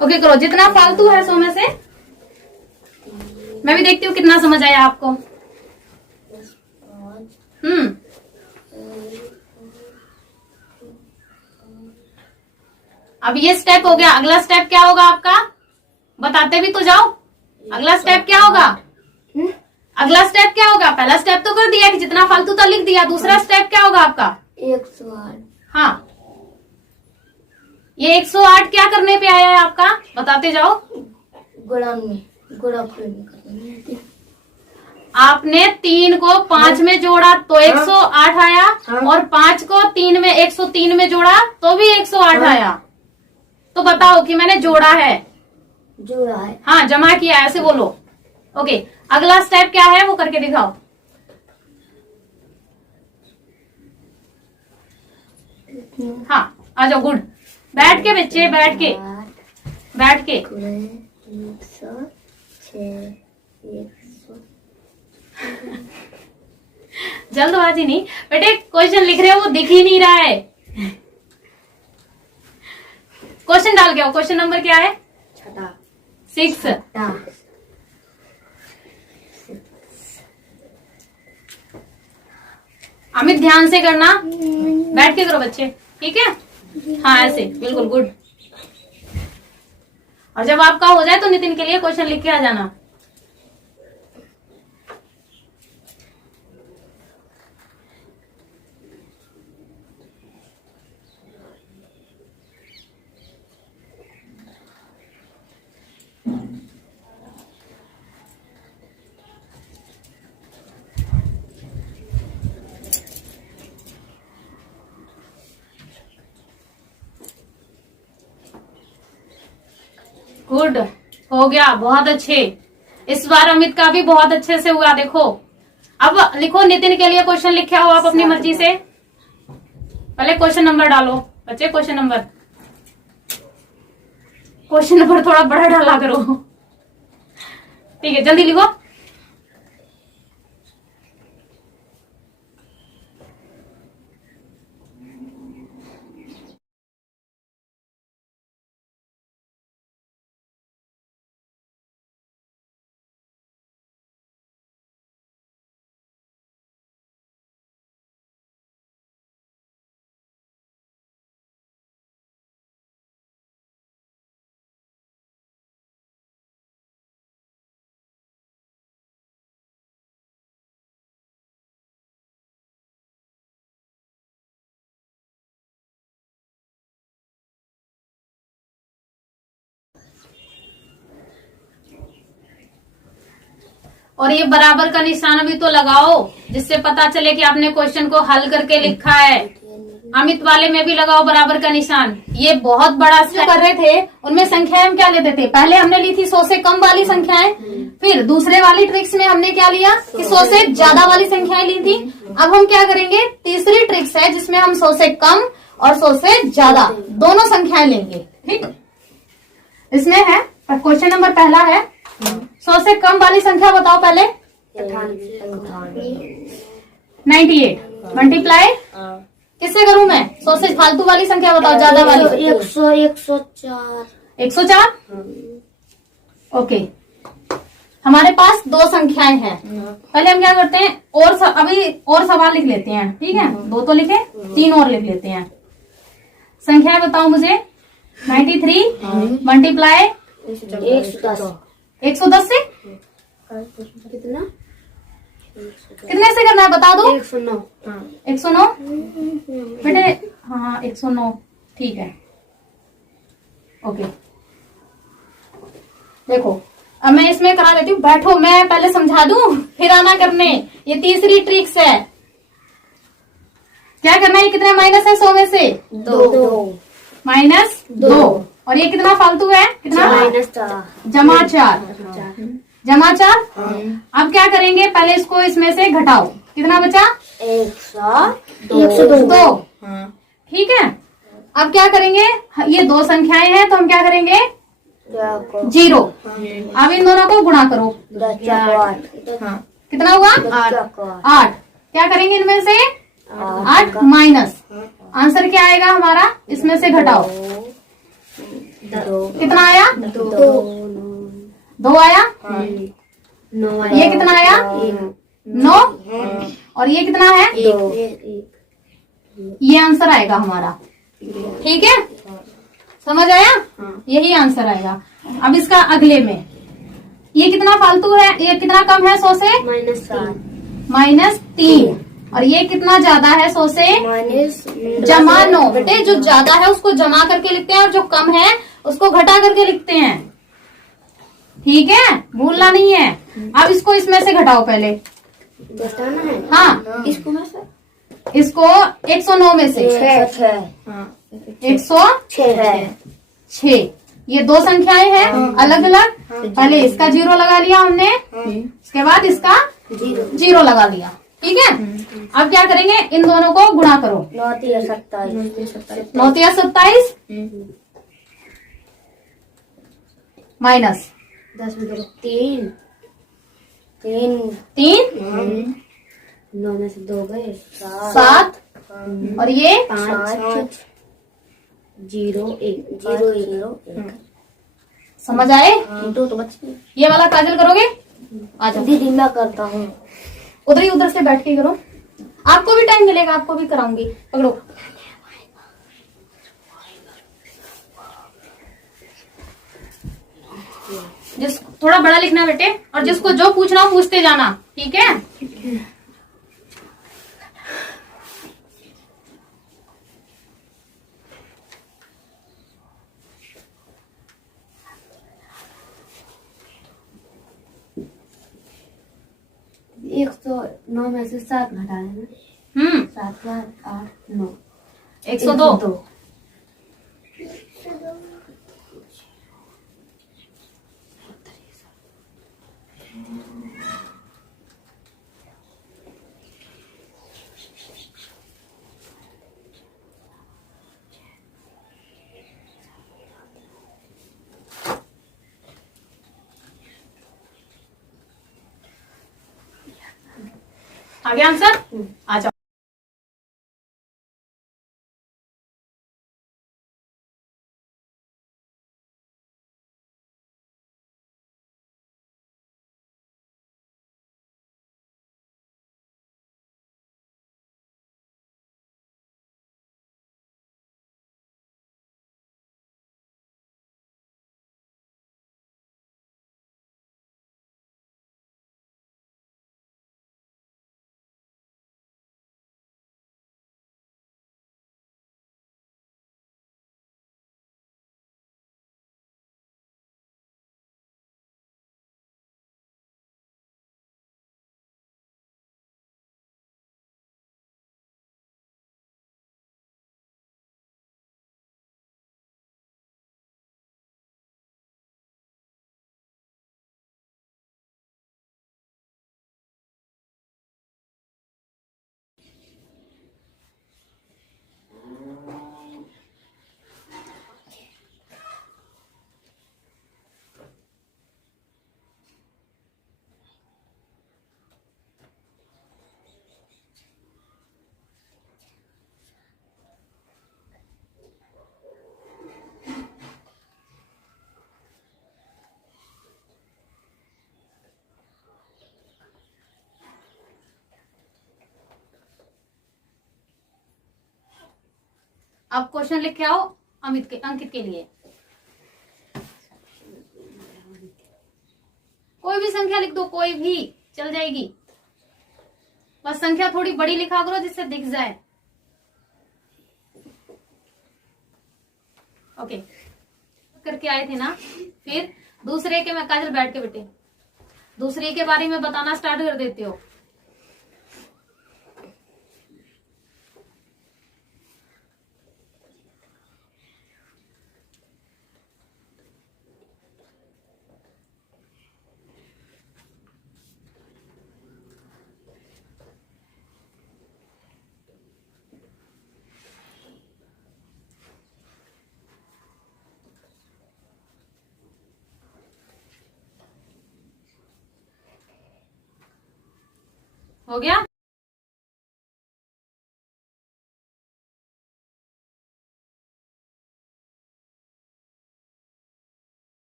ओके करो, जितना फालतू है 100 में से। मैं भी देखती हूँ कितना समझ आया आपको। अब ये स्टेप हो गया। अगला स्टेप क्या होगा आपका, बताते भी तो जाओ। अगला स्टेप क्या होगा, अगला स्टेप क्या होगा? पहला स्टेप तो कर दिया कि जितना फालतू था लिख दिया। दूसरा स्टेप क्या होगा आपका? 108। हाँ, ये 108 क्या करने पे आया है आपका, बताते जाओ। गुणनफल में करना। आपने 3 को 5 में जोड़ा तो 108 आया, और 5 को 3 में 103 में जोड़ा तो भी 108 आया। तो बताओ कि मैंने जोड़ा है, जोड़ा है। हाँ जमा किया, ऐसे बोलो। ओके, अगला स्टेप क्या है वो करके दिखाओ। हाँ आ जाओ, गुड। बैठ के बच्चे, बैठ के, बैठ के। 106 जल्दबाजी नहीं बेटे, क्वेश्चन लिख रहे हो वो दिख ही नहीं रहा है। क्वेश्चन डाल के आओ। क्वेश्चन नंबर क्या है? 6। अमित ध्यान से करना, बैठ के करो बच्चे, ठीक है। हाँ ऐसे, बिल्कुल गुड। और जब आपका हो जाए तो नितिन के लिए क्वेश्चन लिख के आ जाना। गुड, हो गया, बहुत अच्छे। इस बार अमित का भी बहुत अच्छे से हुआ। देखो अब लिखो, नितिन के लिए क्वेश्चन लिखे हो आप अपनी मर्जी से। पहले क्वेश्चन नंबर डालो बच्चे, क्वेश्चन नंबर थोड़ा बड़ा डाला करो, ठीक है, जल्दी लिखो। और ये बराबर का निशान भी तो लगाओ, जिससे पता चले कि आपने क्वेश्चन को हल करके लिखा है। अमित वाले में भी लगाओ बराबर का निशान। ये बहुत बड़ा जो कर रहे थे उनमें संख्याएं हम क्या लेते थे, पहले हमने ली थी 100 से कम वाली संख्याएं, फिर दूसरे वाली ट्रिक्स में हमने क्या लिया कि 100 से ज्यादा वाली संख्याएं ली थी। अब हम क्या करेंगे, तीसरी ट्रिक्स है जिसमें हम 100 से कम और 100 से ज्यादा दोनों संख्याएं लेंगे, ठीक। इसमें है क्वेश्चन नंबर पहला है, 100 से कम वाली संख्या बताओ पहले। 98 मल्टीप्लाई किससे करूं मैं, 100 से फालतू वाली संख्या बताओ, ज्यादा वाली। 104 104। ओके, हमारे पास दो संख्याएं हैं। पहले हम क्या करते हैं, अभी और सवाल लिख लेते हैं, ठीक है। दो तो लिखे, तीन और लिख लेते हैं। संख्याएं बताओ मुझे। 93 मल्टीप्लाई 110 से कितना, कितने से करना है बता दो। 109। 109 बेटे, हाँ 109, ठीक है। ओके, देखो अब मैं इसमें करा देती हूँ, बैठो, मैं पहले समझा दूं फिर आना करने। ये तीसरी ट्रिक्स है। क्या करना है, ये कितना माइनस है 100 में से? 2 -2। और ये कितना फालतू है, कितना? जमा 4। जमा 4। अब क्या करेंगे, पहले इसको इसमें से घटाओ, कितना बचा? 102। ठीक है। अब क्या करेंगे, ये दो संख्याएं हैं तो हम क्या करेंगे, 0। अब इन दोनों को गुणा करो, कितना हुआ? 8। क्या करेंगे इनमें से? 8 माइनस, आंसर क्या आएगा हमारा, इसमें से घटाओ, कितना आया? 2 आया। ये कितना आया? 9। और ये कितना है? 2। ये आंसर आएगा हमारा, ठीक है, समझ आया? यही आंसर आएगा। अब इसका अगले में, ये कितना फालतू है, ये कितना कम है 100 से? -3। और ये कितना ज्यादा है 100 से? जमा 9। बेटे जो ज्यादा है उसको जमा करके लिखते हैं और जो कम है उसको घटा करके लिखते हैं, ठीक है, भूलना नहीं है। अब इसको इसमें से घटाओ पहले। हाँ, इसको 109 में से 106। ये दो संख्याएं हैं अलग अलग। पहले इसका 0 लगा लिया हमने, उसके बाद इसका 0 लगा लिया, ठीक है। अब क्या करेंगे, इन दोनों को गुणा करो। 9 या 27 माइनस 3 9 में से 2 गए, 7। और ये 5 0 1। समझ आए? 2 तो बच गए। ये वाला काजल करोगे? आ जाओ दीदी मैं करता हूँ। उधर से बैठ के करो। आपको भी टाइम मिलेगा, आपको भी कराऊंगी, पकड़ो। जिस थोड़ा बड़ा लिखना बेटे, और जिसको जो पूछना हो पूछते जाना, ठीक है? एक 109 में से 7 घटा देना। 7 का 8 9 102। आगे आंसर आ जाओ। अब क्वेश्चन लिख के आओ अंकित के लिए। कोई भी संख्या लिख दो, कोई भी चल जाएगी, बस संख्या थोड़ी बड़ी लिखा करो जिससे दिख जाए। ओके, करके आए थे ना। फिर दूसरे के, मैं काजल बैठ के बेटे, दूसरे के बारे में बताना स्टार्ट कर देते हो। हो गया?